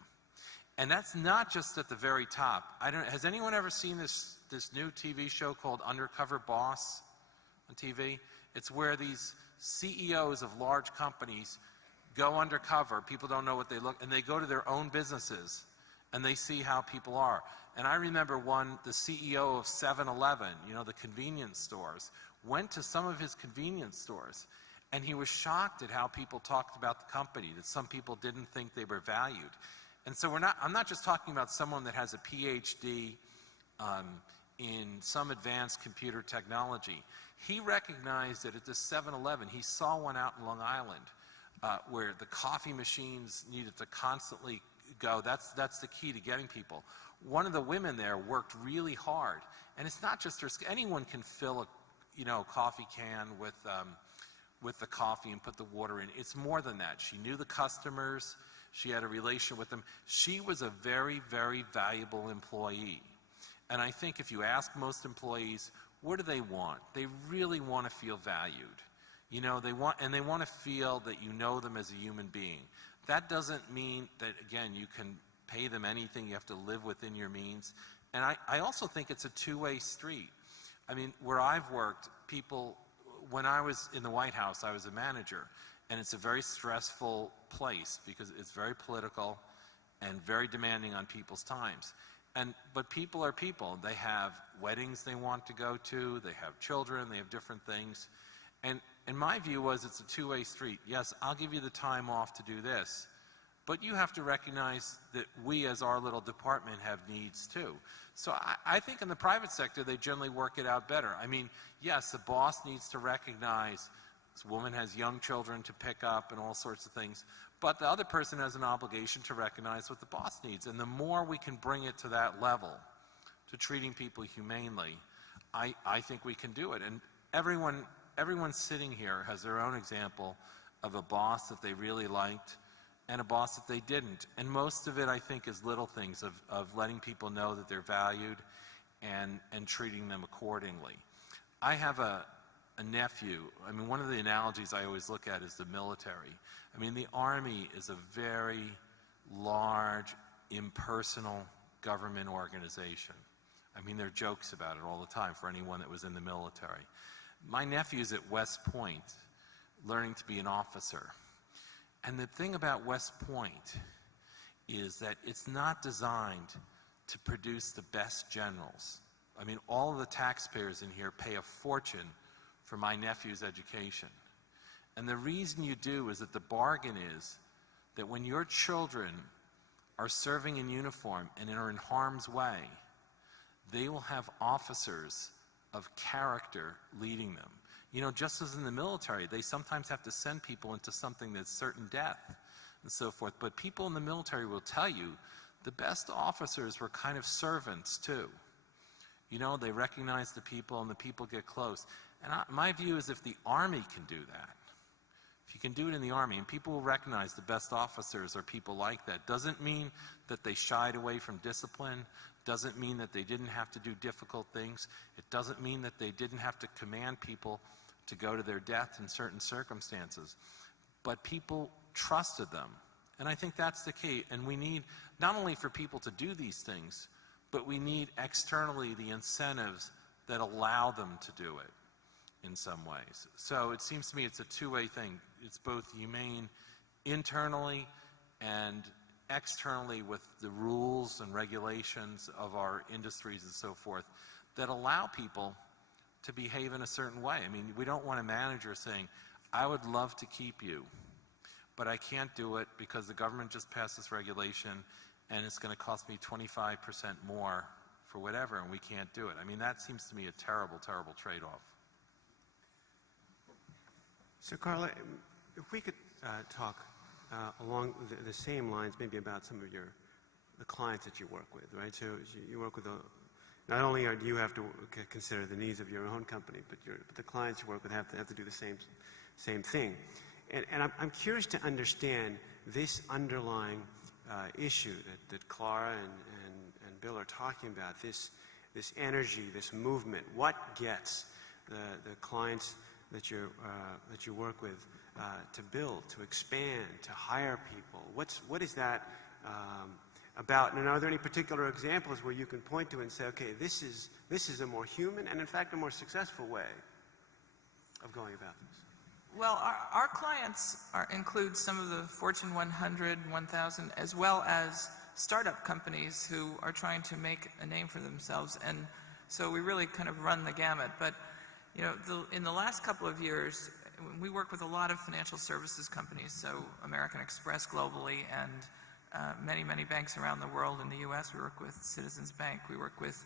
And that's not just at the very top. Has anyone ever seen this new TV show called Undercover Boss on TV? It's where these CEOs of large companies go undercover. People don't know what they look, and they go to their own businesses, and they see how people are. And I remember the CEO of 7-Eleven, the convenience stores, went to some of his convenience stores, and he was shocked at how people talked about the company, that some people didn't think they were valued. And so I'm not just talking about someone that has a PhD in some advanced computer technology. He recognized that at this 7-Eleven, he saw one out in Long Island where the coffee machines needed to constantly go. That's the key to getting people. One of the women there worked really hard, and it's not just her. Anyone can fill a coffee can with the coffee and put the water in. It's more than that. She knew the customers. She had a relation with them. She was a very, very valuable employee. And I think if you ask most employees, what do they want? They really want to feel valued. They want to feel that you know them as a human being. That doesn't mean that, again, you can pay them anything. You have to live within your means. And I also think it's a two-way street. I mean, where I've worked, when I was in the White House, I was a manager. And it's a very stressful place because it's very political and very demanding on people's times. But people are people. They have weddings they want to go to. They have children. They have different things. And my view was it's a two-way street. Yes, I'll give you the time off to do this. But you have to recognize that we as our little department have needs too. So I think in the private sector, they generally work it out better. I mean, yes, the boss needs to recognize this woman has young children to pick up and all sorts of things. But the other person has an obligation to recognize what the boss needs. And the more we can bring it to that level, to treating people humanely, I think we can do it. And everyone sitting here has their own example of a boss that they really liked and a boss that they didn't. And most of it, I think, is little things of letting people know that they're valued and treating them accordingly. I have a nephew. I mean, one of the analogies I always look at is the military. I mean, the Army is a very large, impersonal government organization. I mean, there are jokes about it all the time for anyone that was in the military. My nephew's at West Point learning to be an officer. And the thing about West Point is that it's not designed to produce the best generals. I mean, all of the taxpayers in here pay a fortune for my nephew's education. And the reason you do is that the bargain is that when your children are serving in uniform and are in harm's way, they will have officers of character leading them. Just as in the military, they sometimes have to send people into something that's certain death and so forth. But people in the military will tell you the best officers were kind of servants too. They recognize the people and the people get close. And my view is if the Army can do that, if you can do it in the Army, and people will recognize the best officers are people like that, doesn't mean that they shied away from discipline, doesn't mean that they didn't have to do difficult things, it doesn't mean that they didn't have to command people to go to their death in certain circumstances. But people trusted them. And I think that's the key. And we need, not only for people to do these things, but we need externally the incentives that allow them to do it in some ways. So it seems to me it's a two-way thing. It's both humane internally and externally with the rules and regulations of our industries and so forth that allow people to behave in a certain way. I mean, we don't want a manager saying, I would love to keep you, but I can't do it because the government just passed this regulation and it's going to cost me 25% more for whatever, and we can't do it. I mean, that seems to me a terrible, terrible trade-off. So, Carla, if we could talk along the same lines, maybe about some of the clients that you work with, right? So you work with not only do you have to consider the needs of your own company, but the clients you work with have to do the same thing. And I'm curious to understand this underlying issue that Clara and Bill are talking about, this this energy, this movement? What gets the clients that you work with to build, to expand, to hire people? What is that about? And are there any particular examples where you can point to and say, okay, this is a more human and in fact a more successful way of going about this? Well, our clients include some of the Fortune 100, 1000, as well as startup companies who are trying to make a name for themselves. And so we really kind of run the gamut. But you know, in the last couple of years, we work with a lot of financial services companies, so American Express globally and many, many banks around the world. In the U.S., we work with Citizens Bank. We work with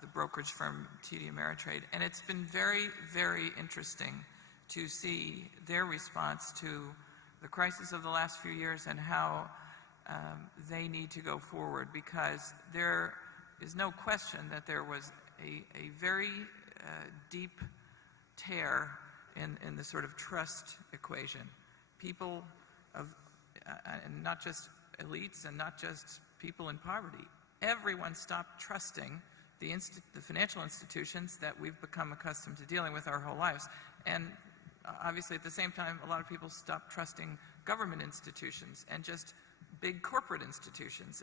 the brokerage firm TD Ameritrade. And it's been very, very interesting to see their response to the crisis of the last few years and how they need to go forward, because there is no question that there was a very deep tear in the sort of trust equation. People and not just elites and not just people in poverty, everyone stopped trusting the financial institutions that we've become accustomed to dealing with our whole lives. And obviously at the same time, a lot of people stopped trusting government institutions and just big corporate institutions.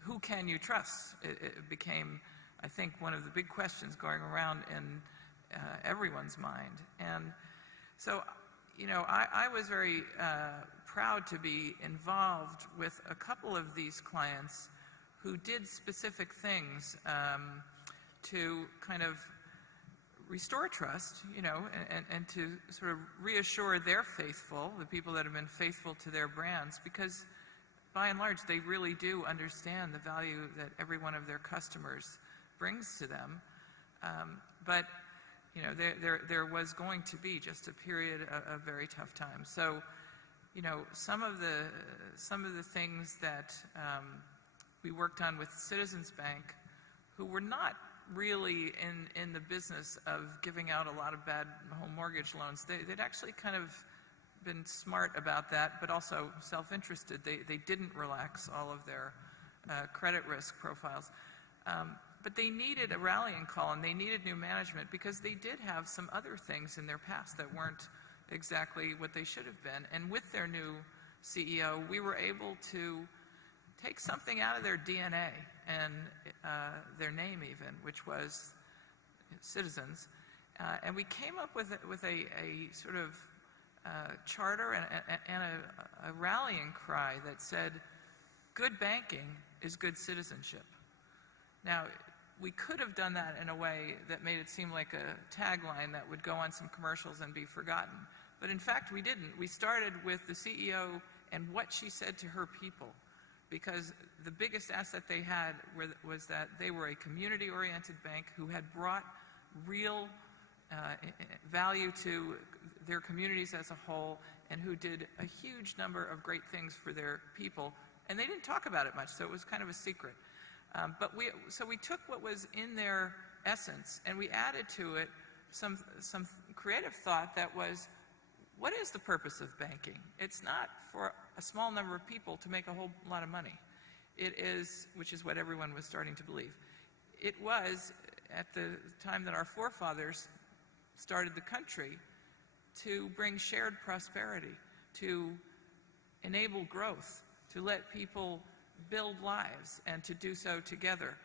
Who can you trust? It became, I think, one of the big questions going around in everyone's mind. And so, you know, I was very proud to be involved with a couple of these clients who did specific things to kind of restore trust, you know, and to sort of reassure their faithful, the people that have been faithful to their brands, because by and large, they really do understand the value that every one of their customers brings to them. But, you know, there was going to be just a period of very tough times. So, you know, some of the things that we worked on with Citizens Bank, who were not really in the business of giving out a lot of bad home mortgage loans. They'd actually kind of been smart about that, but also self-interested. They didn't relax all of their credit risk profiles. But they needed a rallying call, and they needed new management because they did have some other things in their past that weren't exactly what they should have been. And with their new CEO, we were able to take something out of their DNA and their name even, which was Citizens. And we came up with a sort of charter and a rallying cry that said, good banking is good citizenship. Now, we could have done that in a way that made it seem like a tagline that would go on some commercials and be forgotten. But in fact, we didn't. We started with the CEO and what she said to her people, because the biggest asset they had was that they were a community-oriented bank who had brought real value to their communities as a whole, and who did a huge number of great things for their people. And they didn't talk about it much, so it was kind of a secret. So we took what was in their essence, and we added to it some creative thought that was, what is the purpose of banking? It's not for a small number of people to make a whole lot of money. It is, which is what everyone was starting to believe. It was, at the time that our forefathers started the country, to bring shared prosperity, to enable growth, to let people build lives, and to do so together.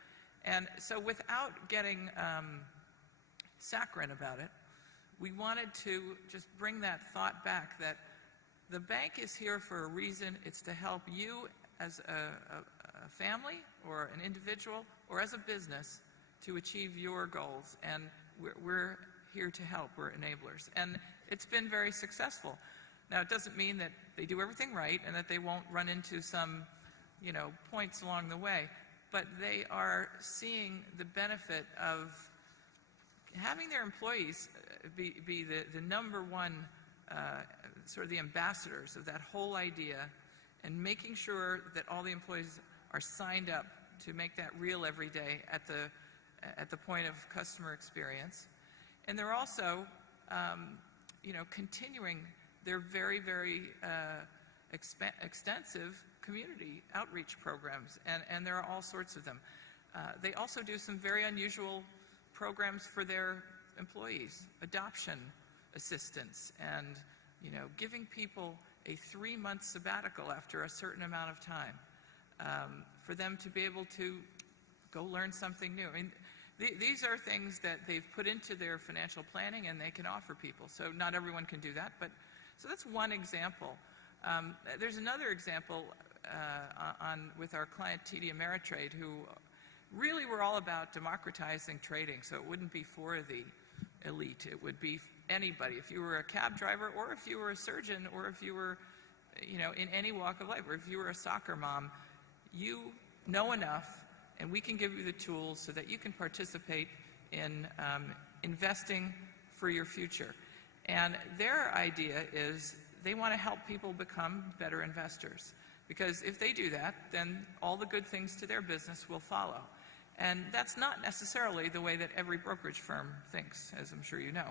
And so without getting saccharine about it, we wanted to just bring that thought back that the bank is here for a reason. It's to help you as a family or an individual or as a business to achieve your goals. And we're here to help. We're enablers. And it's been very successful. Now, it doesn't mean that they do everything right and that they won't run into some, you know, points along the way. But they are seeing the benefit of having their employees be the number one sort of the ambassadors of that whole idea, and making sure that all the employees are signed up to make that real every day at the point of customer experience. And they're also, you know, continuing their very, very extensive community outreach programs, and there are all sorts of them. They also do some very unusual programs for their employees, adoption assistance, and giving people a 3-month sabbatical after a certain amount of time for them to be able to go learn something new. I mean, these are things that they've put into their financial planning and they can offer people. So not everyone can do that, but so that's one example. There's another example with our client TD Ameritrade, who really were all about democratizing trading, so it wouldn't be for the elite. It would be anybody. If you were a cab driver, or if you were a surgeon, or if you were, in any walk of life, or if you were a soccer mom, you know enough, and we can give you the tools so that you can participate in investing for your future. And their idea is they want to help people become better investors. Because if they do that, then all the good things to their business will follow. And that's not necessarily the way that every brokerage firm thinks, as I'm sure you know.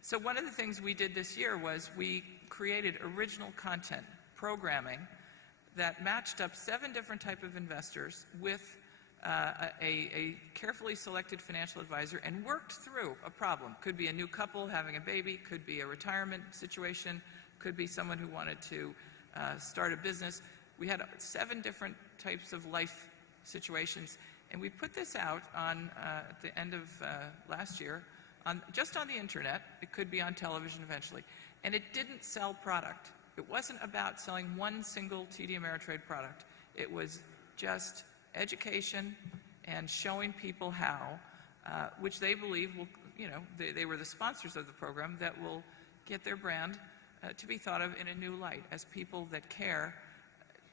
So one of the things we did this year was we created original content programming that matched up 7 different types of investors with a carefully selected financial advisor and worked through a problem. Could be a new couple having a baby, could be a retirement situation, could be someone who wanted to start a business. We had 7 different types of life situations, and we put this out at the end of last year, just on the internet. It could be on television eventually. And it didn't sell product. It wasn't about selling one single TD Ameritrade product. It was just education and showing people how, which they believe will, they were the sponsors of the program, that will get their brand to be thought of in a new light as people that care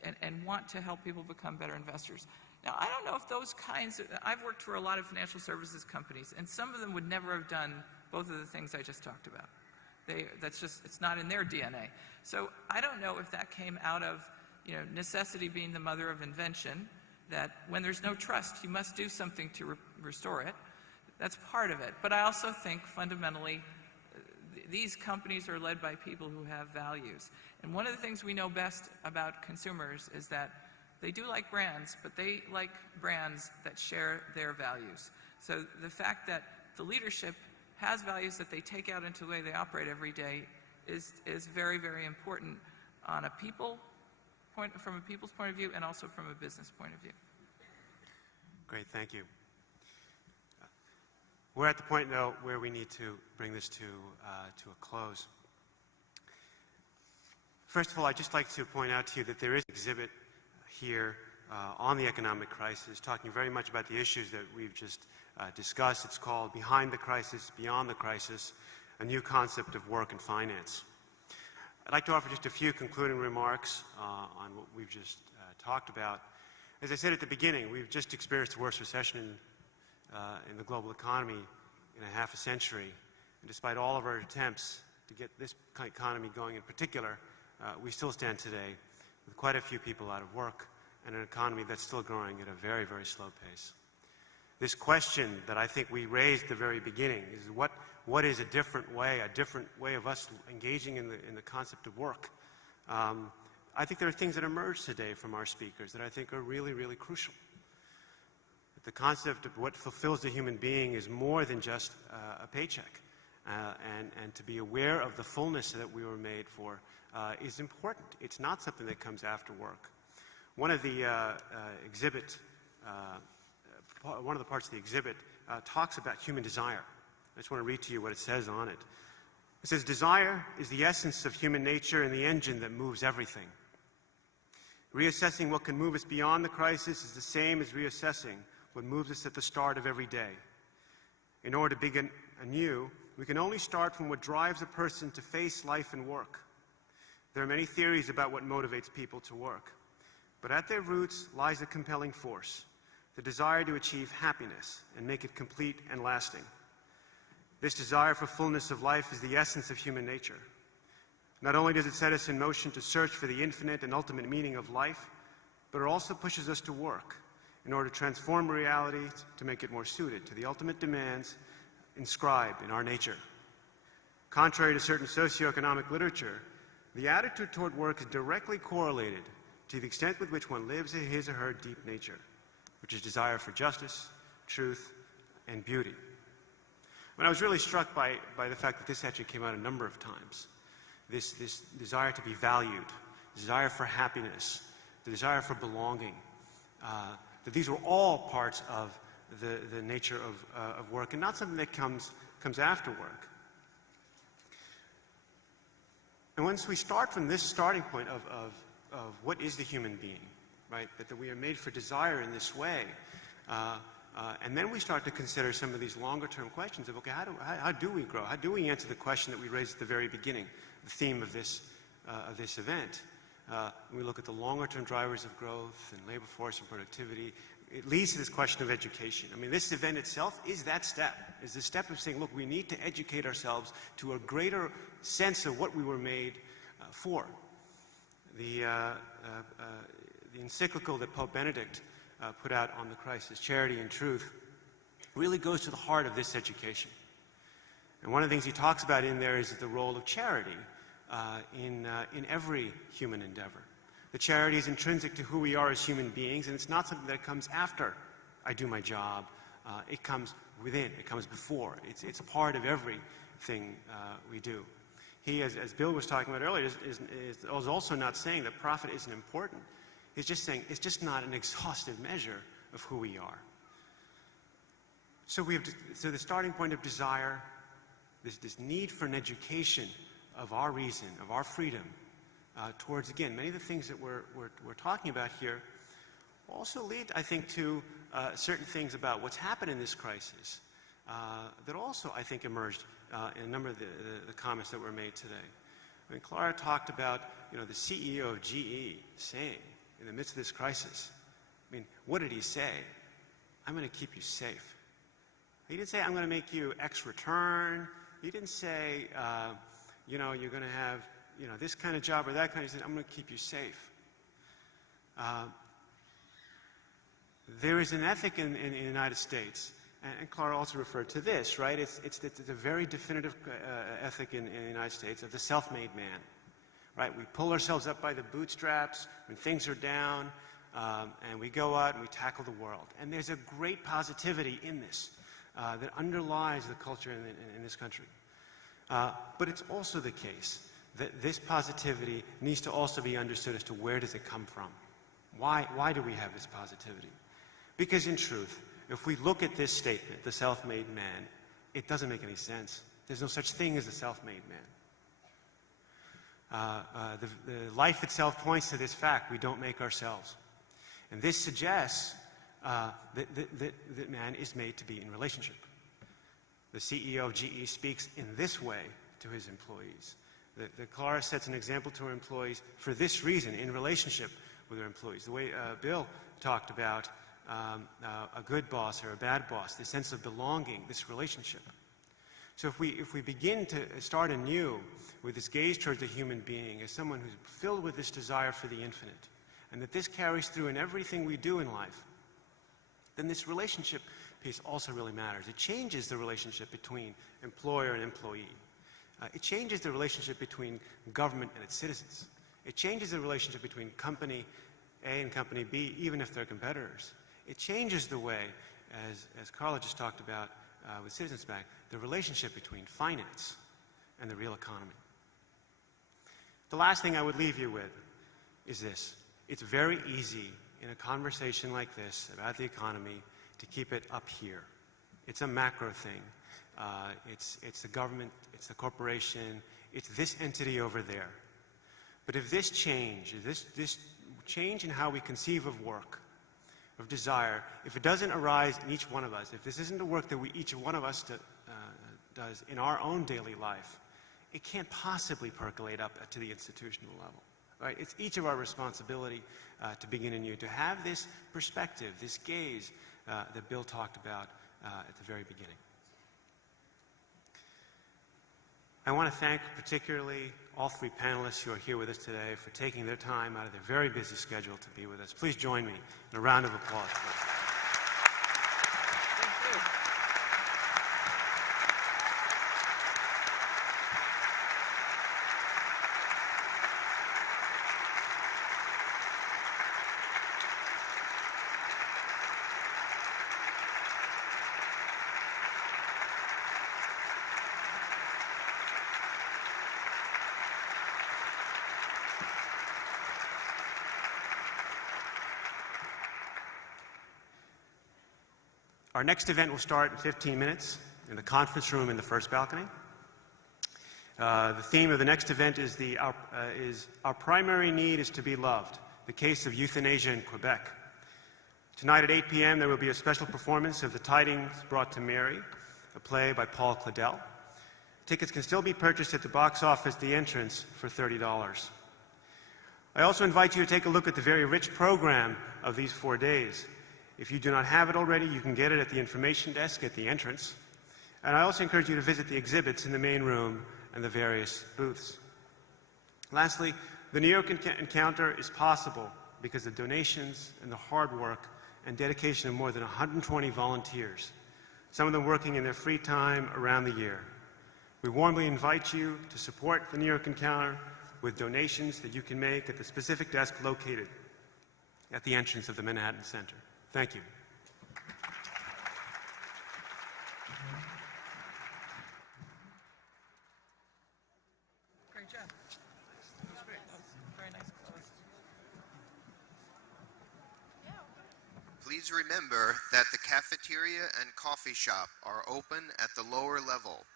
and want to help people become better investors. Now, I don't know if those kinds of, I've worked for a lot of financial services companies, and some of them would never have done both of the things I just talked about. It's not in their DNA. So I don't know if that came out of, necessity being the mother of invention, that when there's no trust, you must do something to restore it. That's part of it. But I also think fundamentally, these companies are led by people who have values. And one of the things we know best about consumers is that they do like brands, but they like brands that share their values. So the fact that the leadership has values that they take out into the way they operate every day is very, very important on from a people's point of view and also from a business point of view. Great, thank you. We're at the point now where we need to bring this to a close. First of all, I'd just like to point out to you that there is an exhibit here on the economic crisis, talking very much about the issues that we've just discussed. It's called Behind the Crisis, Beyond the Crisis, a New Concept of Work and Finance. I'd like to offer just a few concluding remarks on what we've just talked about. As I said at the beginning, we've just experienced the worst recession in the global economy in a half a century. And despite all of our attempts to get this economy going in particular, we still stand today with quite a few people out of work and an economy that's still growing at a very, very slow pace. This question that I think we raised at the very beginning is what is a different way of us engaging in the concept of work? I think there are things that emerge today from our speakers that I think are really, really crucial. The concept of what fulfills the human being is more than just a paycheck. And to be aware of the fullness that we were made for is important. It's not something that comes after work. One of the parts of the exhibit talks about human desire. I just want to read to you what it says on it. It says, "Desire is the essence of human nature and the engine that moves everything. Reassessing what can move us beyond the crisis is the same as reassessing what moves us at the start of every day. In order to begin anew, we can only start from what drives a person to face life and work. There are many theories about what motivates people to work, but at their roots lies a compelling force, the desire to achieve happiness and make it complete and lasting. This desire for fullness of life is the essence of human nature. Not only does it set us in motion to search for the infinite and ultimate meaning of life, but it also pushes us to work in order to transform reality to make it more suited to the ultimate demands inscribed in our nature. Contrary to certain socioeconomic literature, the attitude toward work is directly correlated to the extent with which one lives his or her deep nature. which is desire for justice, truth, and beauty. And I was really struck by the fact that this actually came out a number of times. This desire to be valued, desire for happiness, the desire for belonging, that these were all parts of the nature of work and not something that comes after work. And once we start from this starting point of what is the human being, right, that we are made for desire in this way, and then we start to consider some of these longer-term questions of, okay, how do we grow? How do we answer the question that we raised at the very beginning, the theme of this event? We look at the longer-term drivers of growth and labor force and productivity. It leads to this question of education. I mean, this event itself is that step, is the step of saying, look, we need to educate ourselves to a greater sense of what we were made for. The encyclical that Pope Benedict put out on the crisis, Charity and Truth, really goes to the heart of this education. And one of the things he talks about in there is the role of charity in every human endeavor. The charity is intrinsic to who we are as human beings, and it's not something that comes after I do my job. It comes within, it comes before. It's part of everything we do. He, as Bill was talking about earlier, is also not saying that profit isn't important. He's just saying it's just not an exhaustive measure of who we are. So the starting point of desire, this need for an education of our reason, of our freedom, towards, again, many of the things that we're talking about here also lead, I think, to certain things about what's happened in this crisis that also, I think, emerged in a number of the comments that were made today. I mean, Clara talked about, the CEO of GE saying, in the midst of this crisis, I mean, what did he say? I'm going to keep you safe. He didn't say, I'm going to make you X return. He didn't say, you're going to have, this kind of job or that kind of. He said, I'm going to keep you safe. There is an ethic in the United States, and Clara also referred to this, right? It's a very definitive ethic in the United States of the self-made man, right? We pull ourselves up by the bootstraps when things are down, and we go out and we tackle the world. And there's a great positivity in this that underlies the culture in this country. But it's also the case that this positivity needs to also be understood as to where does it come from? Why do we have this positivity? Because in truth, if we look at this statement, the self-made man, it doesn't make any sense. There's no such thing as a self-made man. The life itself points to this fact: we don't make ourselves. And this suggests that man is made to be in relationship. The CEO of GE speaks in this way to his employees. The Clara sets an example to her employees for this reason, in relationship with her employees. The way Bill talked about a good boss or a bad boss, the sense of belonging, this relationship. So if we begin to start anew with this gaze towards the human being as someone who's filled with this desire for the infinite, and that this carries through in everything we do in life, then this relationship piece also really matters. It changes the relationship between employer and employee. It changes the relationship between government and its citizens. It changes the relationship between company A and company B, even if they're competitors. It changes the way, as Carla just talked about with Citizens Bank, the relationship between finance and the real economy. The last thing I would leave you with is this. It's very easy in a conversation like this about the economy to keep it up here. It's a macro thing. It's the government, it's the corporation, it's this entity over there. But if this change, this change in how we conceive of work, of desire, if it doesn't arise in each one of us, if this isn't the work that each one of us does in our own daily life, it can't possibly percolate up to the institutional level. Right? It's each of our responsibility to begin anew, to have this perspective, this gaze that Bill talked about at the very beginning. I want to thank particularly all three panelists who are here with us today for taking their time out of their very busy schedule to be with us. Please join me in a round of applause. Our next event will start in 15 minutes in the conference room in the first balcony. The theme of the next event is Our Primary Need is to be Loved, the case of euthanasia in Quebec. Tonight at 8 p.m. there will be a special performance of The Tidings Brought to Mary, a play by Paul Claudel. Tickets can still be purchased at the box office, the entrance, for $30. I also invite you to take a look at the very rich program of these 4 days. If you do not have it already, you can get it at the information desk at the entrance. And I also encourage you to visit the exhibits in the main room and the various booths. Lastly, the New York Encounter is possible because of donations and the hard work and dedication of more than 120 volunteers, some of them working in their free time around the year. We warmly invite you to support the New York Encounter with donations that you can make at the specific desk located at the entrance of the Manhattan Center. Thank you. Great job. That was great. That was a very nice close. Please remember that the cafeteria and coffee shop are open at the lower level.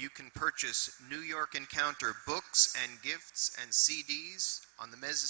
You can purchase New York Encounter books and gifts and CDs on the mezzanine.